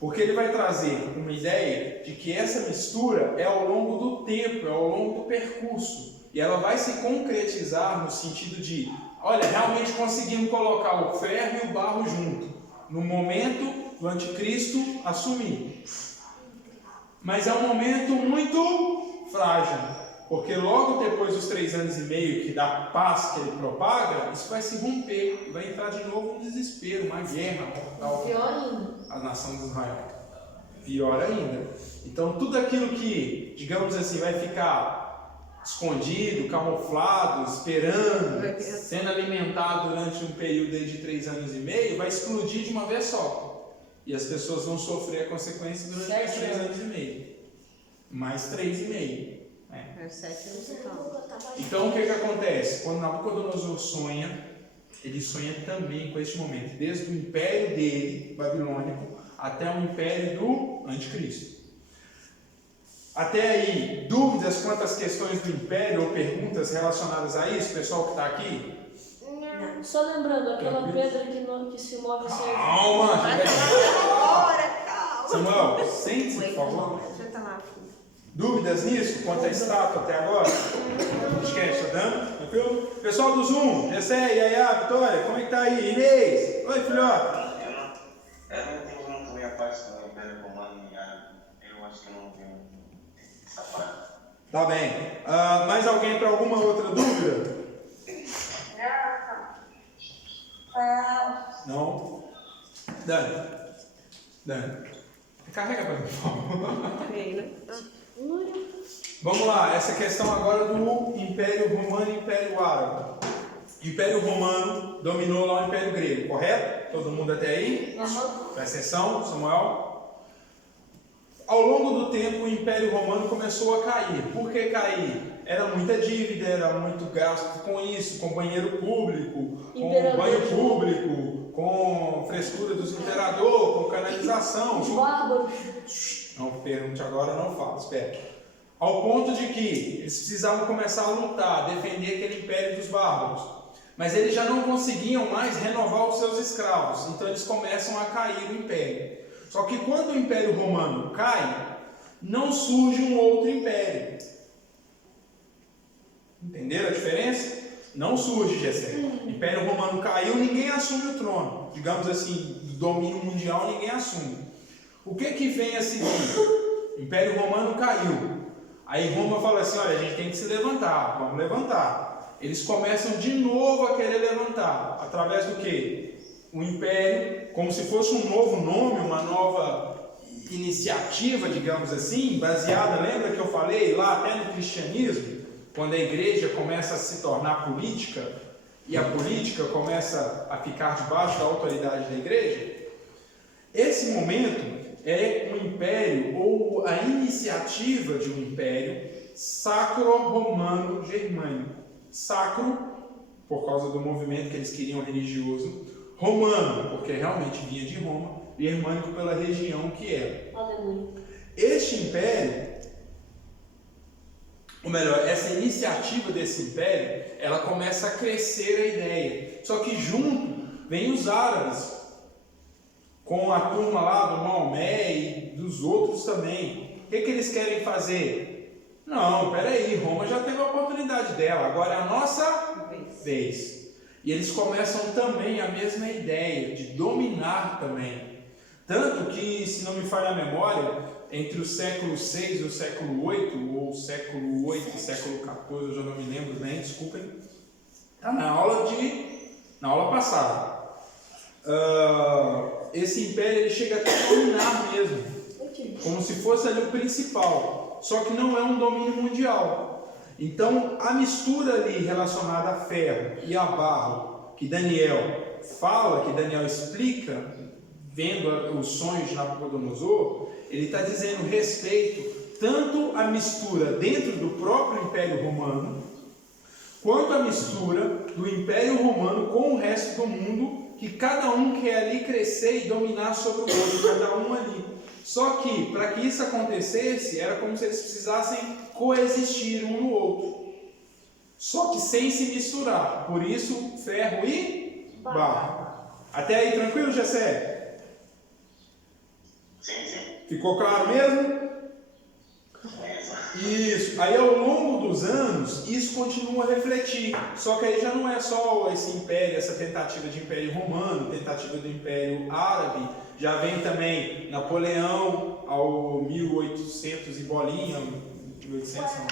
Porque ele vai trazer uma ideia de que essa mistura é ao longo do tempo, é ao longo do percurso. E ela vai se concretizar no sentido de, olha, realmente conseguimos colocar o ferro e o barro junto, no momento do anticristo assumir. Mas é um momento muito frágil, porque logo depois dos 3 anos e meio que da paz que ele propaga, isso vai se romper, e vai entrar de novo um desespero, uma guerra mortal. Pior ainda. A nação de Israel. Pior ainda. Então tudo aquilo que, digamos assim, vai ficar escondido, camuflado, esperando, sendo alimentado durante um período aí de 3 anos e meio, vai explodir de uma vez só. E as pessoas vão sofrer a consequência durante os 3 anos e meio. Mais 3,5. É 7 anos total. Então o que acontece? Quando Nabucodonosor sonha, ele sonha também com este momento, desde o império dele, babilônico, até o império do anticristo. Até aí, dúvidas quanto às questões do império ou perguntas relacionadas a isso, pessoal que está aqui? Não. Só lembrando, aquela pedra que se move sem... Calma! Bora, calma. Samuel, sente-se, por favor. Senta lá, filho. Dúvidas nisso, quanto à estátua até agora? Esquece, tá dando? Tranquilo? Pessoal do Zoom, Gessé, Yaya, Vitória, como é que tá aí? Inês! Oi, filhote! Eu não tenho muito minha parte do Império Romano e Árabe. Eu acho que eu não tenho essa parte. Tá bem. Mais alguém para alguma outra dúvida? Não. Não? Dani. Carrega pra mim, por favor. Bem, né? Vamos lá, essa questão agora do Império Romano e Império Árabe. Império Romano dominou lá o Império Grego, correto? Todo mundo até aí? Presta atenção, Samuel. Ao longo do tempo, o Império Romano começou a cair. Por que cair? Era muita dívida, era muito gasto com isso, com banheiro público, com banho público, com frescura dos imperadores, com canalização. Os bárbaros. Não pergunte agora, não fala, espera. Ao ponto de que eles precisavam começar a lutar, defender aquele império dos bárbaros. Mas eles já não conseguiam mais renovar os seus escravos, então eles começam a cair o império. Só que quando o Império Romano cai, não surge um outro império. Entenderam a diferença? Não surge, Gessé. O Império Romano caiu, ninguém assume o trono. Digamos assim, do domínio mundial, ninguém assume. O que vem a seguir? O Império Romano caiu. Aí Roma fala assim, olha, a gente tem que se levantar, vamos levantar. Eles começam de novo a querer levantar. Através do quê? O Império, como se fosse um novo nome, uma nova iniciativa, digamos assim, baseada, lembra que eu falei lá até no cristianismo? Quando a igreja começa a se tornar política e a política começa a ficar debaixo da autoridade da igreja, esse momento é um império ou a iniciativa de um império sacro-romano-germânico. Sacro, por causa do movimento que eles queriam religioso, romano, porque realmente vinha de Roma, e germânico pela região que era. Aleluia. Este império, ou melhor, essa iniciativa desse império, ela começa a crescer a ideia. Só que junto vem os árabes, com a turma lá do Maomé e dos outros também. O que eles querem fazer? Não, peraí, Roma já teve a oportunidade dela, agora é a nossa vez. E eles começam também a mesma ideia de dominar também. Tanto que, se não me falha a memória, entre o século VI e o século VIII, ou século VIII e século XIV, eu já não me lembro bem, desculpem, está na aula passada. Esse império ele chega até a dominar mesmo, como se fosse ali o principal, só que não é um domínio mundial. Então a mistura ali relacionada a ferro e a barro, que Daniel fala, que Daniel explica, vendo os sonhos de Nabucodonosor, ele está dizendo respeito tanto à mistura dentro do próprio Império Romano, quanto à mistura do Império Romano com o resto do mundo, que cada um quer ali crescer e dominar sobre o outro, cada um ali. Só que, para que isso acontecesse, era como se eles precisassem coexistir um no outro. Só que sem se misturar. Por isso, ferro e barro. Até aí, tranquilo, Gessé? Sim. Ficou claro mesmo? Isso. Aí ao longo dos anos, isso continua a refletir. Só que aí já não é só esse império, essa tentativa de império romano, tentativa do império árabe. Já vem também Napoleão ao 1800 e bolinha, 1800 não.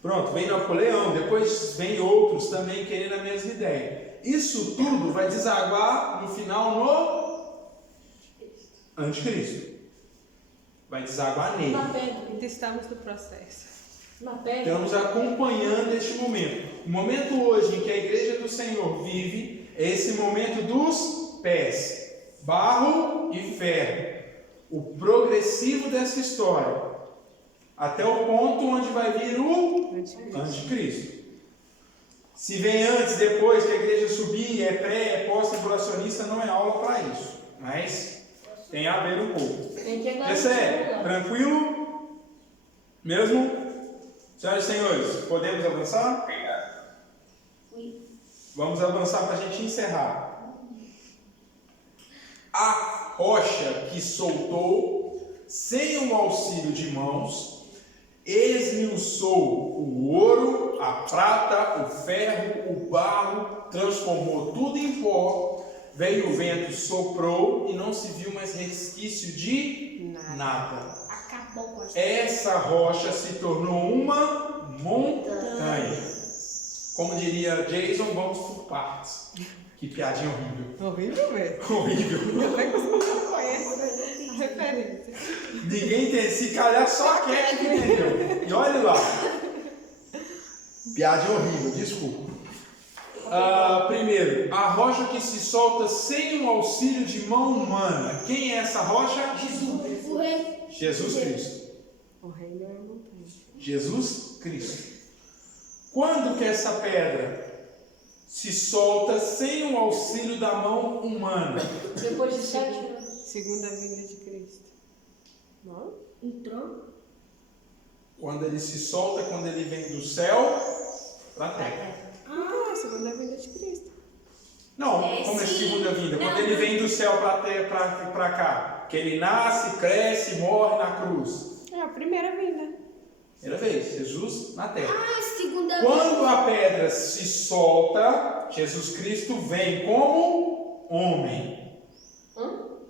Pronto, vem Napoleão, depois vem outros também querendo a mesma ideia. Isso tudo vai desaguar no final no Anticristo. Vai desaguar nele. Na pedra. Ainda estamos no processo. Na pedra. Estamos acompanhando este momento. O momento hoje em que a igreja do Senhor vive é esse momento dos pés, barro e ferro. O progressivo dessa história. Até o ponto onde vai vir o Anticristo. Se vem antes, depois que a igreja subir, é pré, é pós-tribulacionista, não é aula para isso. Mas tem a ver um pouco. Esse é tranquilo? Mesmo? Senhoras e senhores, podemos avançar? Vamos avançar para a gente encerrar. A rocha que soltou, sem o auxílio de mãos, esmiuçou o ouro, a prata, o ferro, o barro, transformou tudo em pó. Veio o vento, soprou e não se viu mais resquício de nada. Acabou com as Essa rocha se tornou uma montanha. Como diria Jason, vamos por partes. Que piadinha horrível. Horrível mesmo. Horrível. Ainda bem que você não conhece a referência. Ninguém tem. Se calhar só a Cat que entendeu. E olha lá. Piadinha horrível, desculpa. Primeiro, a rocha que se solta sem o auxílio de mão humana. Quem é essa rocha? Jesus. O rei. Jesus Cristo. O reino é a montanha. Jesus Cristo. Quando que essa pedra se solta sem o auxílio da mão humana? Depois de 7 anos. Segunda vinda de Cristo. Não? Entrou. Quando ele se solta, quando ele vem do céu para a terra. Então, é a segunda vinda de Cristo. Não, como é segunda vinda? Quando ele vem do céu para cá. Que ele nasce, cresce, morre na cruz. É a primeira vinda. Primeira vez, Jesus na terra. Segunda Quando a pedra se solta, Jesus Cristo vem como homem.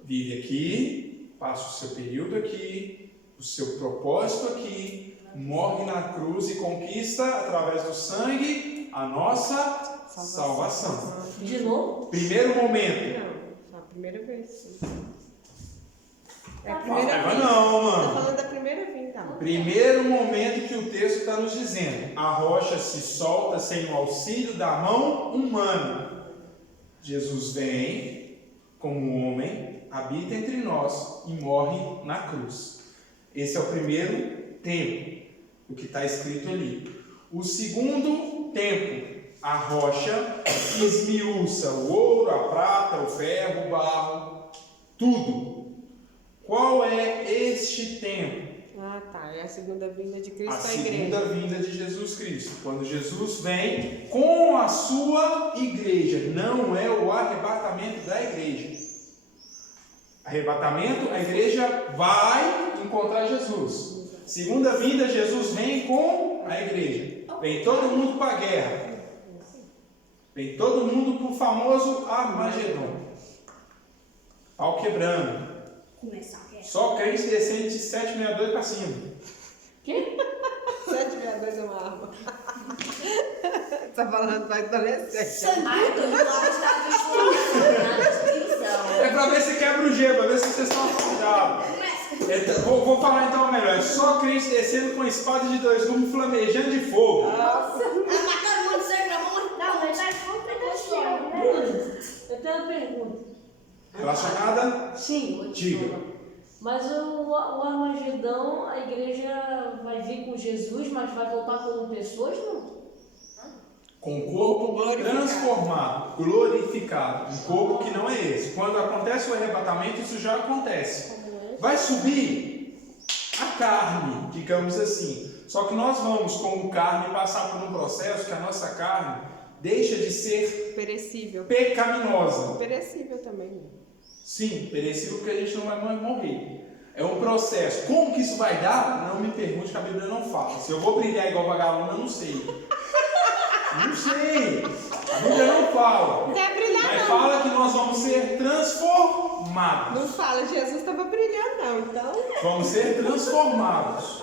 Vive aqui, passa o seu período aqui, o seu propósito aqui, morre na cruz e conquista, através do sangue, a nossa salvação. De novo? Primeiro momento. Não, a primeira vez, sim. É a Não, primeira vinda. não, Tô mano. falando da primeira vinda. Primeiro momento que o texto está nos dizendo: a rocha se solta sem o auxílio da mão humana. Jesus vem como homem, habita entre nós e morre na cruz. Esse é o primeiro tempo, o que está escrito ali. O segundo tempo, a rocha que esmiuça o ouro, a prata, o ferro, o barro, tudo. Qual é este tempo? Ah, tá. É a segunda vinda de Cristo A à segunda igreja. vinda de Jesus Cristo. Quando Jesus vem com a sua igreja. Não é o arrebatamento da igreja. Arrebatamento, a igreja vai encontrar Jesus. Segunda vinda, Jesus vem com a igreja. Vem todo mundo para a guerra. Vem todo mundo para o famoso Armagedon. Pau quebrando. Começar a guerra. Só crente decente 762 para cima. Quê? 762 é uma arma. Tá falando para adolescente. Ai, tô lá, está na descrição. É para ver se quebra o gelo, para ver se vocês estão acordados. Vou falar então melhor. Só crente descendo com espada de 2 gumes flamejando de fogo. Matando muito sangue na mão. Não, mas vai contra né? Eu tenho uma pergunta. Relacionada? Sim. Diga. Mas o Armagedão, a igreja vai vir com Jesus, mas vai voltar como pessoas, não? Com o corpo transformado, glorificado. Um corpo que não é esse. Quando acontece o arrebatamento, isso já acontece. Vai subir a carne, digamos assim. Só que nós vamos, como carne, passar por um processo que a nossa carne deixa de ser Perecível. pecaminosa. Perecível também. Né? Sim, perecível porque a gente não vai morrer. É um processo. Como que isso vai dar? Não me pergunte, que a Bíblia não fala. Se eu vou brilhar igual vagalume, eu não sei. Não sei. A Bíblia não fala. Não é brilhar, Mas não. fala que nós vamos ser transformados. Não fala, Jesus estava brilhando, não. Então. Vamos ser transformados.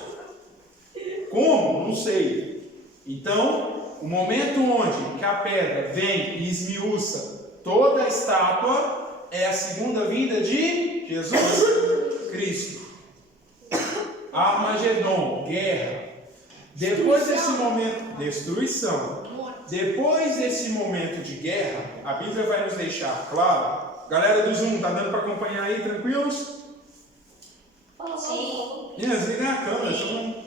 Como? Não sei. Então, o momento onde que a pedra vem e esmiuça toda a estátua é a segunda vinda de Jesus Cristo. Armagedon, guerra. Depois desse momento, destruição. Depois desse momento de guerra, a Bíblia vai nos deixar claro. Galera do Zoom, tá dando para acompanhar aí, tranquilos? Sim. Meninas, liguem a câmera, senão...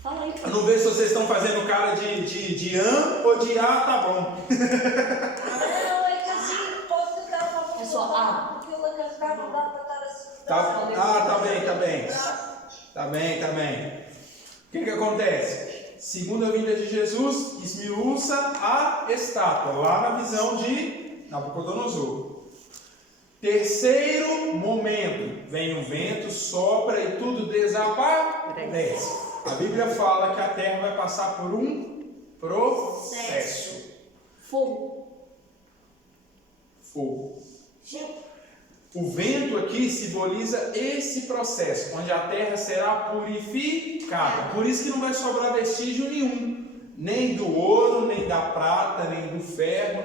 Fala aí. Eu não vejo se vocês estão fazendo cara de an ou de ah, tá bom. Não, é que assim, pode ficar falando Pessoal, porque o Lucas não dá pra estar assim. Tá bem. Tá bem. O que acontece? Segunda vinda de Jesus, esmiuça a estátua, lá na visão de Nabucodonosor. Terceiro momento, vem o vento, sopra e tudo desaparece. A Bíblia fala que a terra vai passar por um processo. Fogo. O vento aqui simboliza esse processo, onde a terra será purificada. Por isso que não vai sobrar vestígio nenhum nem do ouro, nem da prata, nem do ferro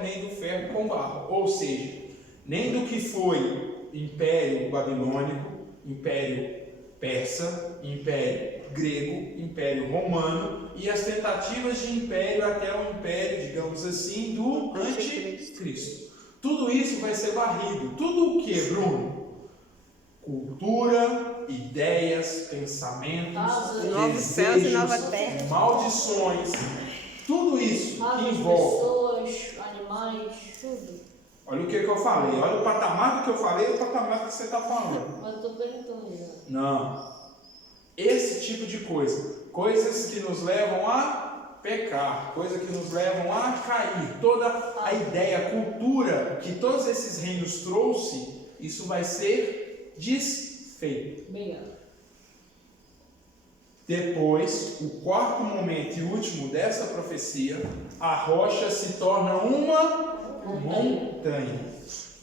com barro. Ou seja, nem do que foi Império Babilônico, Império Persa, Império Grego, Império Romano e as tentativas de império até o império, digamos assim, do Anticristo. Tudo isso vai ser varrido. Tudo o que, Bruno? Cultura, ideias, pensamentos, Novos céus e nova desejos, terra. maldições, tudo isso que As envolve. pessoas, animais, tudo. Olha o que eu falei, olha o patamar do que eu falei e o patamar que você está falando. Mas eu tô perguntando aí, né? Não. Esse tipo de coisa. Coisas que nos levam a pecar, coisas que nos levam a cair. Toda a ideia, a cultura que todos esses reinos trouxe, isso vai ser desfeito. Obrigado. Depois, o quarto momento e último dessa profecia, a rocha se torna uma montanha.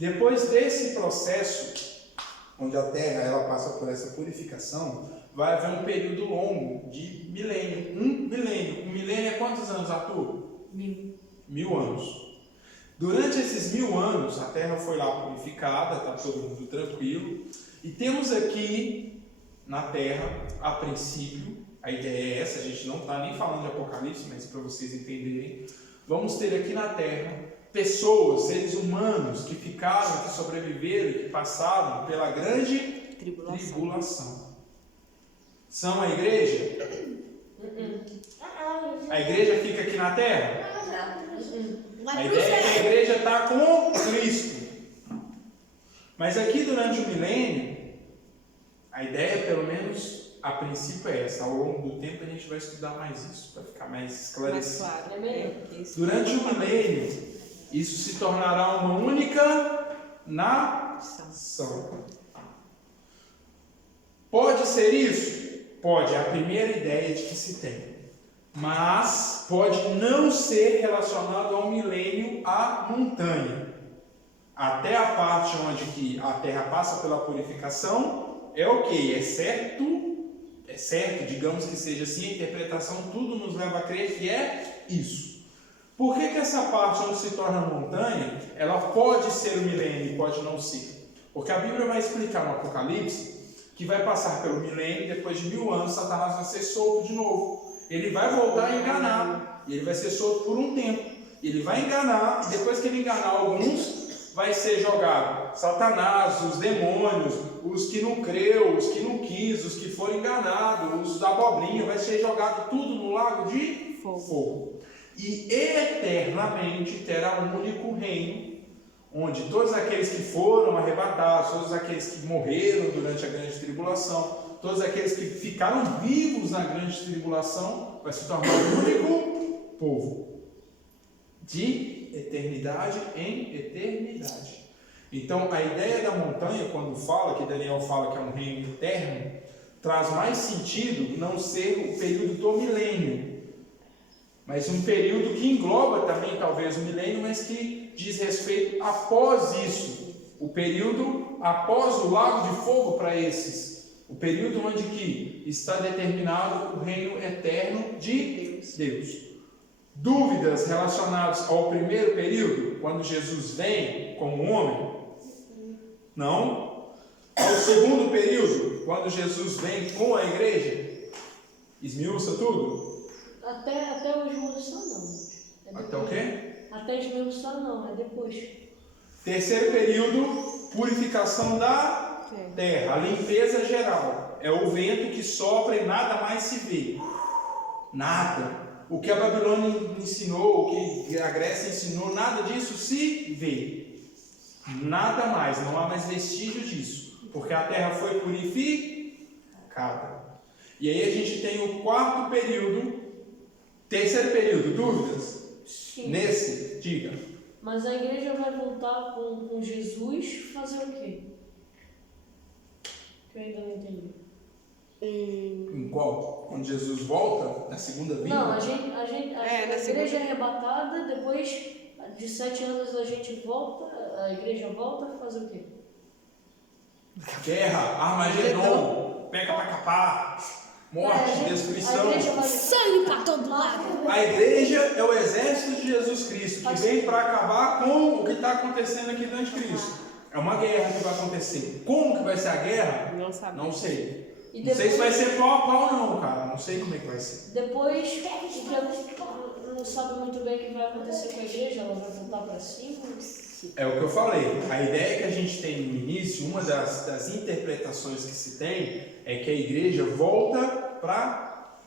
Depois desse processo, onde a terra ela passa por essa purificação, vai haver um período longo de milênio. Um milênio é quantos anos, Arthur? 1000. 1000 anos. Durante esses 1000 anos, a terra foi lá purificada, está todo mundo tranquilo. E temos aqui na terra, a princípio, a ideia é essa, a gente não está nem falando de Apocalipse, mas para vocês entenderem, vamos ter aqui na terra pessoas, seres humanos que ficaram, que sobreviveram, que passaram pela grande tribulação. São a igreja? A igreja fica aqui na terra? A ideia é que a igreja está com Cristo. Mas aqui durante o milênio, a ideia, pelo menos a princípio, é essa. Ao longo do tempo a gente vai estudar mais isso, para ficar mais esclarecido. Mais claro. É melhor que isso. Durante o milênio, isso se tornará uma única nação. Pode ser isso? Pode, é a primeira ideia de que se tem. Mas pode não ser relacionado ao milênio à montanha. Até a parte onde que a terra passa pela purificação, é ok, é certo, digamos que seja assim, a interpretação, tudo nos leva a crer que é isso. Por que essa parte onde se torna montanha, ela pode ser o milênio e pode não ser? Porque a Bíblia vai explicar no Apocalipse que vai passar pelo milênio e depois de 1000 anos Satanás vai ser solto de novo. Ele vai voltar a enganar, e ele vai ser solto por um tempo. Ele vai enganar, e depois que ele enganar alguns, vai ser jogado Satanás, os demônios, os que não creu, os que não quis, os que foram enganados, os da abobrinha, vai ser jogado tudo no lago de fogo. E eternamente terá um único reino, onde todos aqueles que foram arrebatados, todos aqueles que morreram durante a grande tribulação, todos aqueles que ficaram vivos na grande tribulação, vai se tornar um único povo, de eternidade em eternidade. Então, a ideia da montanha, quando fala, que Daniel fala que é um reino eterno, traz mais sentido não ser o período do milênio, mas um período que engloba também talvez o milênio, mas que diz respeito após isso, o período após o lago de fogo para esses, o período onde que está determinado o reino eterno de Deus. Dúvidas relacionadas ao primeiro período, quando Jesus vem como homem? Não. Ao segundo período, quando Jesus vem com a igreja? Esmiuça tudo? Até o esmiuçar não. Até o quê? Até esmiuçar não, é depois. Terceiro período, purificação da terra, a limpeza geral. É o vento que sopra e nada mais se vê. Nada. O que a Babilônia ensinou, o que a Grécia ensinou, nada disso se vê. Nada mais, não há mais vestígio disso. Porque a terra foi purificada. E aí a gente tem o quarto período, terceiro período, dúvidas? Sim. Nesse, diga. Mas a igreja vai voltar com Jesus fazer o quê? Que eu ainda não entendi. Em qual? Quando Jesus volta? Na segunda vinda? Não, a na igreja segunda. é arrebatada, depois de 7 anos a gente volta, a igreja volta a fazer o quê? Guerra, Armagedon, pega pra capar, morte, destruição. A igreja vai... Sangue pra todo lado. A igreja é o exército de Jesus Cristo, que vem para acabar com o que está acontecendo aqui do anticristo. É uma guerra que vai acontecer. Como que vai ser a guerra? Não sabe. Não sei. E Não sei se vai ser pau a pau não, cara. Não sei como é que vai ser. Depois, o que não sabe muito bem o que vai acontecer com a igreja, ela vai voltar para cima. É o que eu falei. A ideia que a gente tem no início, uma das interpretações que se tem, é que a igreja volta para,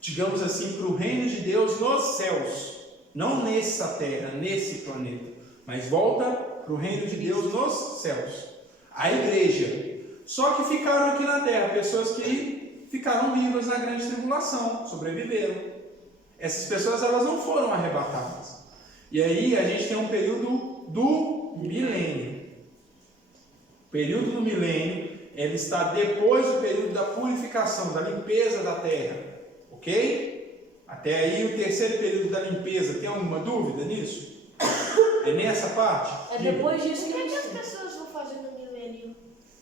digamos assim, para o reino de Deus nos céus. Não nessa terra, nesse planeta, mas volta para o reino de Deus nos céus. A igreja. Só que ficaram aqui na terra, pessoas que ficaram vivas na grande tribulação, sobreviveram. Essas pessoas, elas não foram arrebatadas. E aí a gente tem um período do milênio. O período do milênio, ele está depois do período da purificação, da limpeza da terra. Ok? Até aí o terceiro período da limpeza, tem alguma dúvida nisso? É nessa parte? É depois disso O que que a as gente tem. pessoas vão fazer no milênio?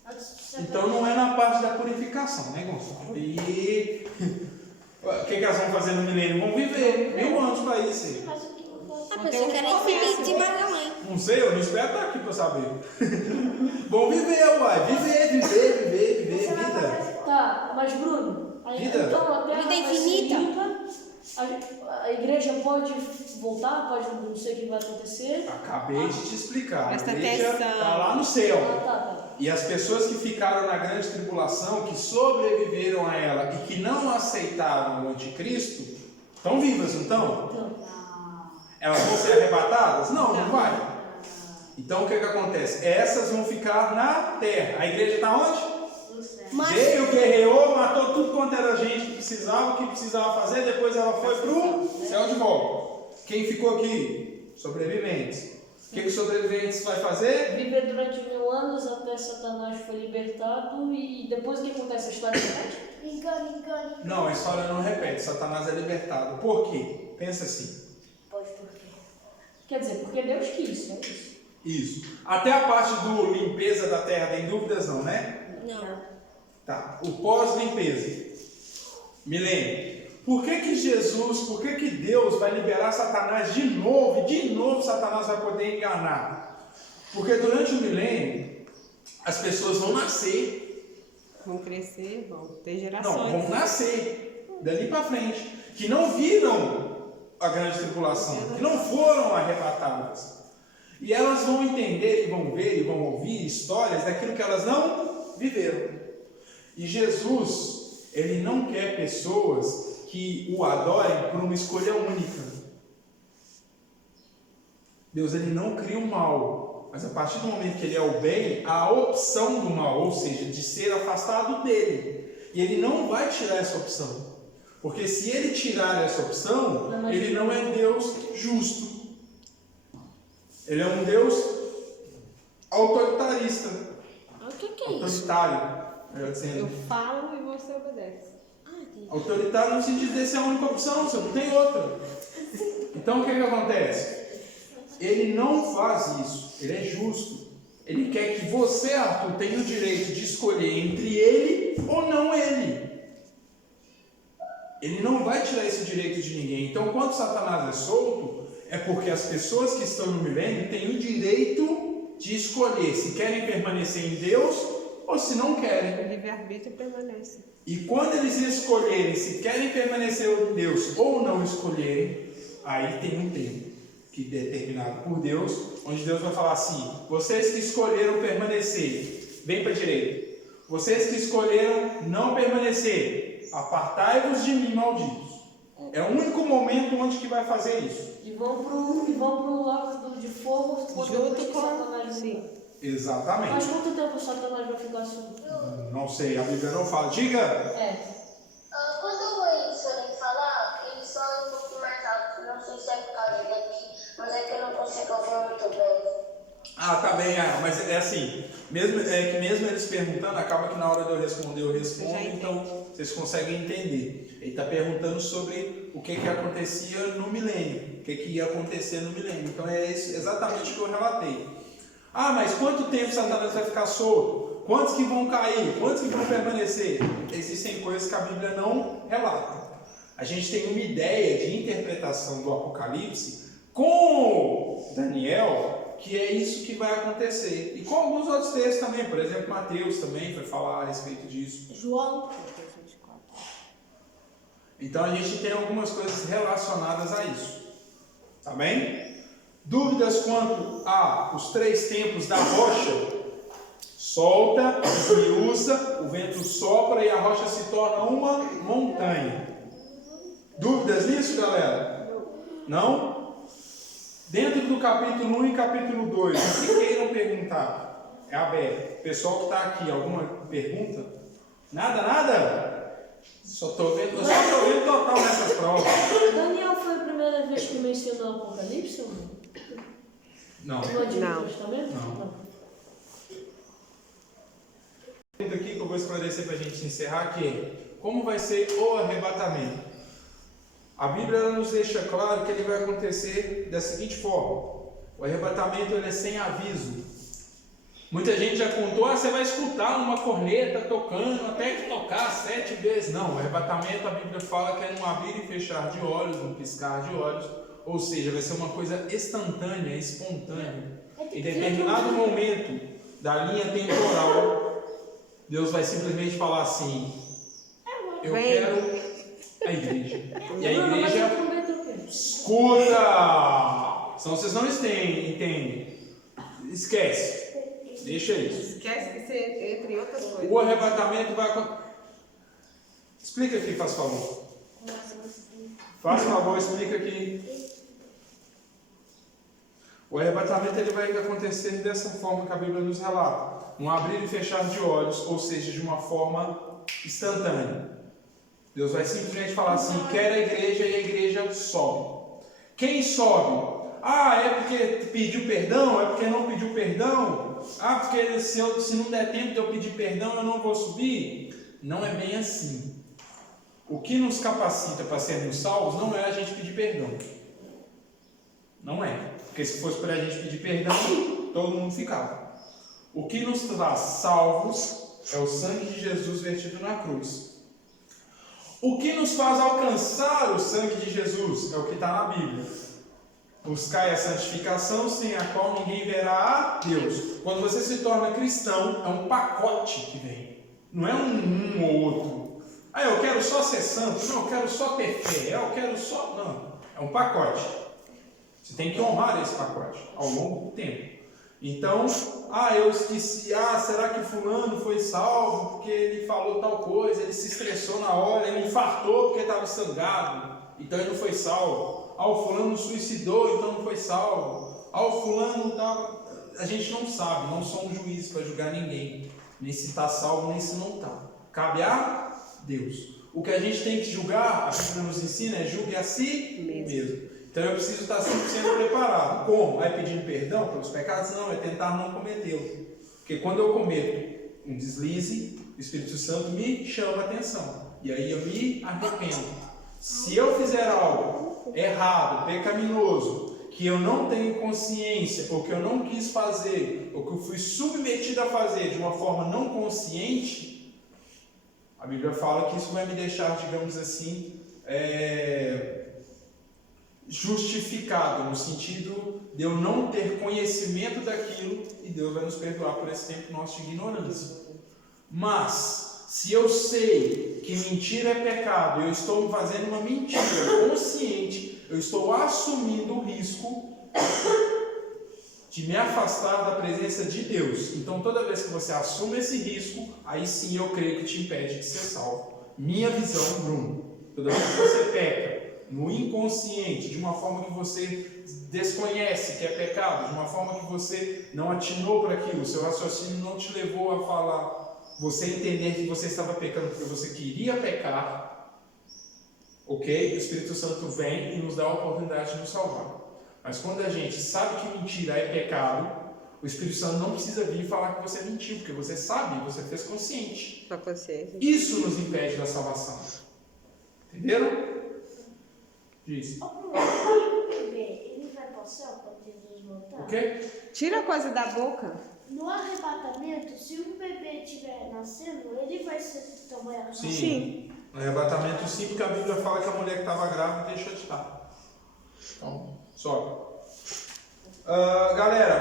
Antes de ser Então não é na parte da purificação, né, Gonçalo? E o que elas vão fazer no milênio? Vão viver 1000 anos para isso. Mas o que eu faço? A pessoa quer infinito de Não sei, eu não espero estar aqui para saber. Vão viver, uai. Viver, vida. Tá, mas Bruno, Vida. então a terra Vida vai ser infinita. limpa, a igreja pode voltar, pode não sei o que vai acontecer. Acabei de te explicar. Presta A igreja atenção. está lá no céu. Tá. E as pessoas que ficaram na grande tribulação, que sobreviveram a ela e que não aceitaram o anticristo, estão vivas, não estão? Então, Elas vão ser arrebatadas? Não vai. Então o que acontece? Essas vão ficar na terra. A igreja está onde? Veio, guerreou, matou tudo quanto era gente que precisava fazer, depois ela foi pro céu de volta. Quem ficou aqui? Sobreviventes. O que os sobreviventes vai fazer? viver durante 1000 anos até Satanás foi libertado e depois o que acontece? A história repete? Engano. Não, a história não repete. Satanás é libertado. Por quê? Pensa assim. Pode por quê? Quer dizer, porque Deus quis, é isso. Isso. Até a parte do limpeza da terra, tem dúvidas não, né? Não. Tá. O pós-limpeza. Milênio. Por que Deus vai liberar Satanás de novo? E de novo Satanás vai poder enganar? Porque durante o milênio, as pessoas vão nascer. Vão crescer, vão ter Não, gerações. vão nascer. Dali para frente. Que não viram a grande tribulação. Que não foram arrebatadas. E elas vão entender, e vão ver, e vão ouvir histórias daquilo que elas não viveram. E Jesus, ele não quer pessoas que o adorem por uma escolha única. Deus, ele não cria o mal, mas a partir do momento que ele é o bem, há a opção do mal, ou seja, de ser afastado dele. E ele não vai tirar essa opção. Porque se ele tirar essa opção, ele não é um Deus justo. Ele é um Deus autoritarista. O que é isso? Autoritário, melhor dizendo. Eu falo e você obedece. Autoritário no sentido de ser a única opção, você não tem outra. Então o que acontece? Ele não faz isso, ele é justo. Ele quer que você, Arthur, tenha o direito de escolher entre ele ou não ele. Ele não vai tirar esse direito de ninguém. Então quando Satanás é solto, é porque as pessoas que estão no milênio têm o direito de escolher se querem permanecer em Deus ou se não querem. O livre-arbítrio permanece. E quando eles escolherem se querem permanecer em Deus ou não escolherem, aí tem um tempo que é determinado por Deus, onde Deus vai falar assim: vocês que escolheram permanecer, vem para a direita. Vocês que escolheram não permanecer, apartai-vos de mim, malditos. É o único momento onde que vai fazer isso. E vão pro lago de fogo Junto com... Satanás. Sim. Exatamente. Mas quanto tempo o Satanás vai ficar assim? Não sei, a Bíblia não fala. Diga! Quando eles forem falar, eles falam um pouco mais alto. Não sei se é por causa daqui, mas é que eu não consigo ouvir muito bem. Ah, tá bem, mas é assim, mesmo eles perguntando, acaba que na hora de eu responder, eu respondo, então vocês conseguem entender. Ele está perguntando sobre o que acontecia no milênio, o que ia acontecer no milênio. Então é isso, exatamente o que eu relatei. Ah, mas quanto tempo Satanás vai ficar solto? Quantos que vão cair? Quantos que vão permanecer? Existem coisas que a Bíblia não relata. a gente tem uma ideia de interpretação do Apocalipse com Daniel, que é isso que vai acontecer. E com alguns outros textos também, por exemplo, Mateus também foi falar a respeito disso. João. Então a gente tem algumas coisas relacionadas a isso. Tá bem? Dúvidas quanto a os 3 tempos da rocha? Solta, esmiuça, o vento sopra e a rocha se torna uma montanha. Dúvidas nisso, galera? Não? Dentro do capítulo 1 e capítulo 2, o que queiram perguntar? É aberto. Pessoal que está aqui, alguma pergunta? Nada? Só estou vendo total nessas provas. Daniel foi a primeira vez que mencionou o Apocalipse ou não? Não. No Antigo Não. Testamento? Não. Aqui que eu vou esclarecer para a gente encerrar que como vai ser o arrebatamento. A Bíblia ela nos deixa claro que ele vai acontecer da seguinte forma: o arrebatamento ele é sem aviso. Muita gente já contou, você vai escutar uma corneta tocando até que tocar 7 vezes. Não, o arrebatamento a Bíblia fala que é num abrir e fechar de olhos, num piscar de olhos, ou seja, vai ser uma coisa instantânea, espontânea. Em determinado momento da linha temporal, Deus vai simplesmente falar assim: eu quero a igreja. E a igreja escuta. Senão vocês não entendem. Esquece. Deixa isso. Esquece que você entra em outras coisas. O arrebatamento vai acontecer. Explica aqui, faz favor. Faz favor, explica aqui. O arrebatamento ele vai acontecer dessa forma que a Bíblia nos relata. Um abrir e fechar de olhos, ou seja, de uma forma instantânea. Deus vai simplesmente falar assim: quer a igreja, e a igreja sobe. Quem sobe? Ah, é porque pediu perdão? É porque não pediu perdão? Ah, porque se não der tempo de eu pedir perdão, eu não vou subir? Não é bem assim. O que nos capacita para sermos salvos não é a gente pedir perdão. Não é. Porque se fosse para a gente pedir perdão, todo mundo ficava. O que nos traz salvos é o sangue de Jesus vertido na cruz. O que nos faz alcançar o sangue de Jesus é o que está na Bíblia. Buscai a santificação, sem a qual ninguém verá a Deus. Quando você se torna cristão, é um pacote que vem. Não é um ou outro. Ah, eu quero só ser santo. Não, eu quero só ter fé. Eu quero só... Não, é um pacote. Você tem que honrar esse pacote ao longo do tempo. Então, eu esqueci, será que fulano foi salvo porque ele falou tal coisa, ele se estressou na hora, ele infartou porque estava sangrado, então ele não foi salvo. O fulano suicidou, então não foi salvo. O fulano estava... A gente não sabe, não somos juízes para julgar ninguém, nem se está salvo, nem se não está. Cabe a Deus. O que a gente tem que julgar, a Bíblia nos ensina, é julgue a si mesmo. Então eu preciso estar 100% preparado. Como? É pedindo perdão pelos pecados? Não, é tentar não cometê-los. Porque quando eu cometo um deslize, o Espírito Santo me chama a atenção. E aí eu me arrependo. Se eu fizer algo errado, pecaminoso, que eu não tenho consciência, ou que eu não quis fazer, ou que eu fui submetido a fazer de uma forma não consciente, a Bíblia fala que isso vai me deixar, digamos assim, justificado, no sentido de eu não ter conhecimento daquilo, e Deus vai nos perdoar por esse tempo nosso de ignorância. Mas, se eu sei que mentira é pecado, eu estou fazendo uma mentira consciente, eu estou assumindo o risco de me afastar da presença de Deus. Então, toda vez que você assume esse risco, aí sim eu creio que te impede de ser salvo. Minha visão, Bruno, toda vez que você peca no inconsciente, de uma forma que você desconhece que é pecado, de uma forma que você não atinou para aquilo, seu raciocínio não te levou a falar, você entender que você estava pecando porque você queria pecar, ok? O Espírito Santo vem e nos dá a oportunidade de nos salvar. Mas quando a gente sabe que mentira é pecado, o Espírito Santo não precisa vir e falar que você mentiu, porque você sabe, você fez consciente. Sua consciência. Isso nos impede da salvação. Entenderam? Diz. O bebê, ele vai para o céu quando Jesus voltar? O quê? Tira a coisa da boca. No arrebatamento, se o bebê estiver nascendo, ele vai ser também arrebatado. Sim. Arrebatamento sim, porque a Bíblia fala que a mulher que estava grávida deixa de estar. Então, só. Galera,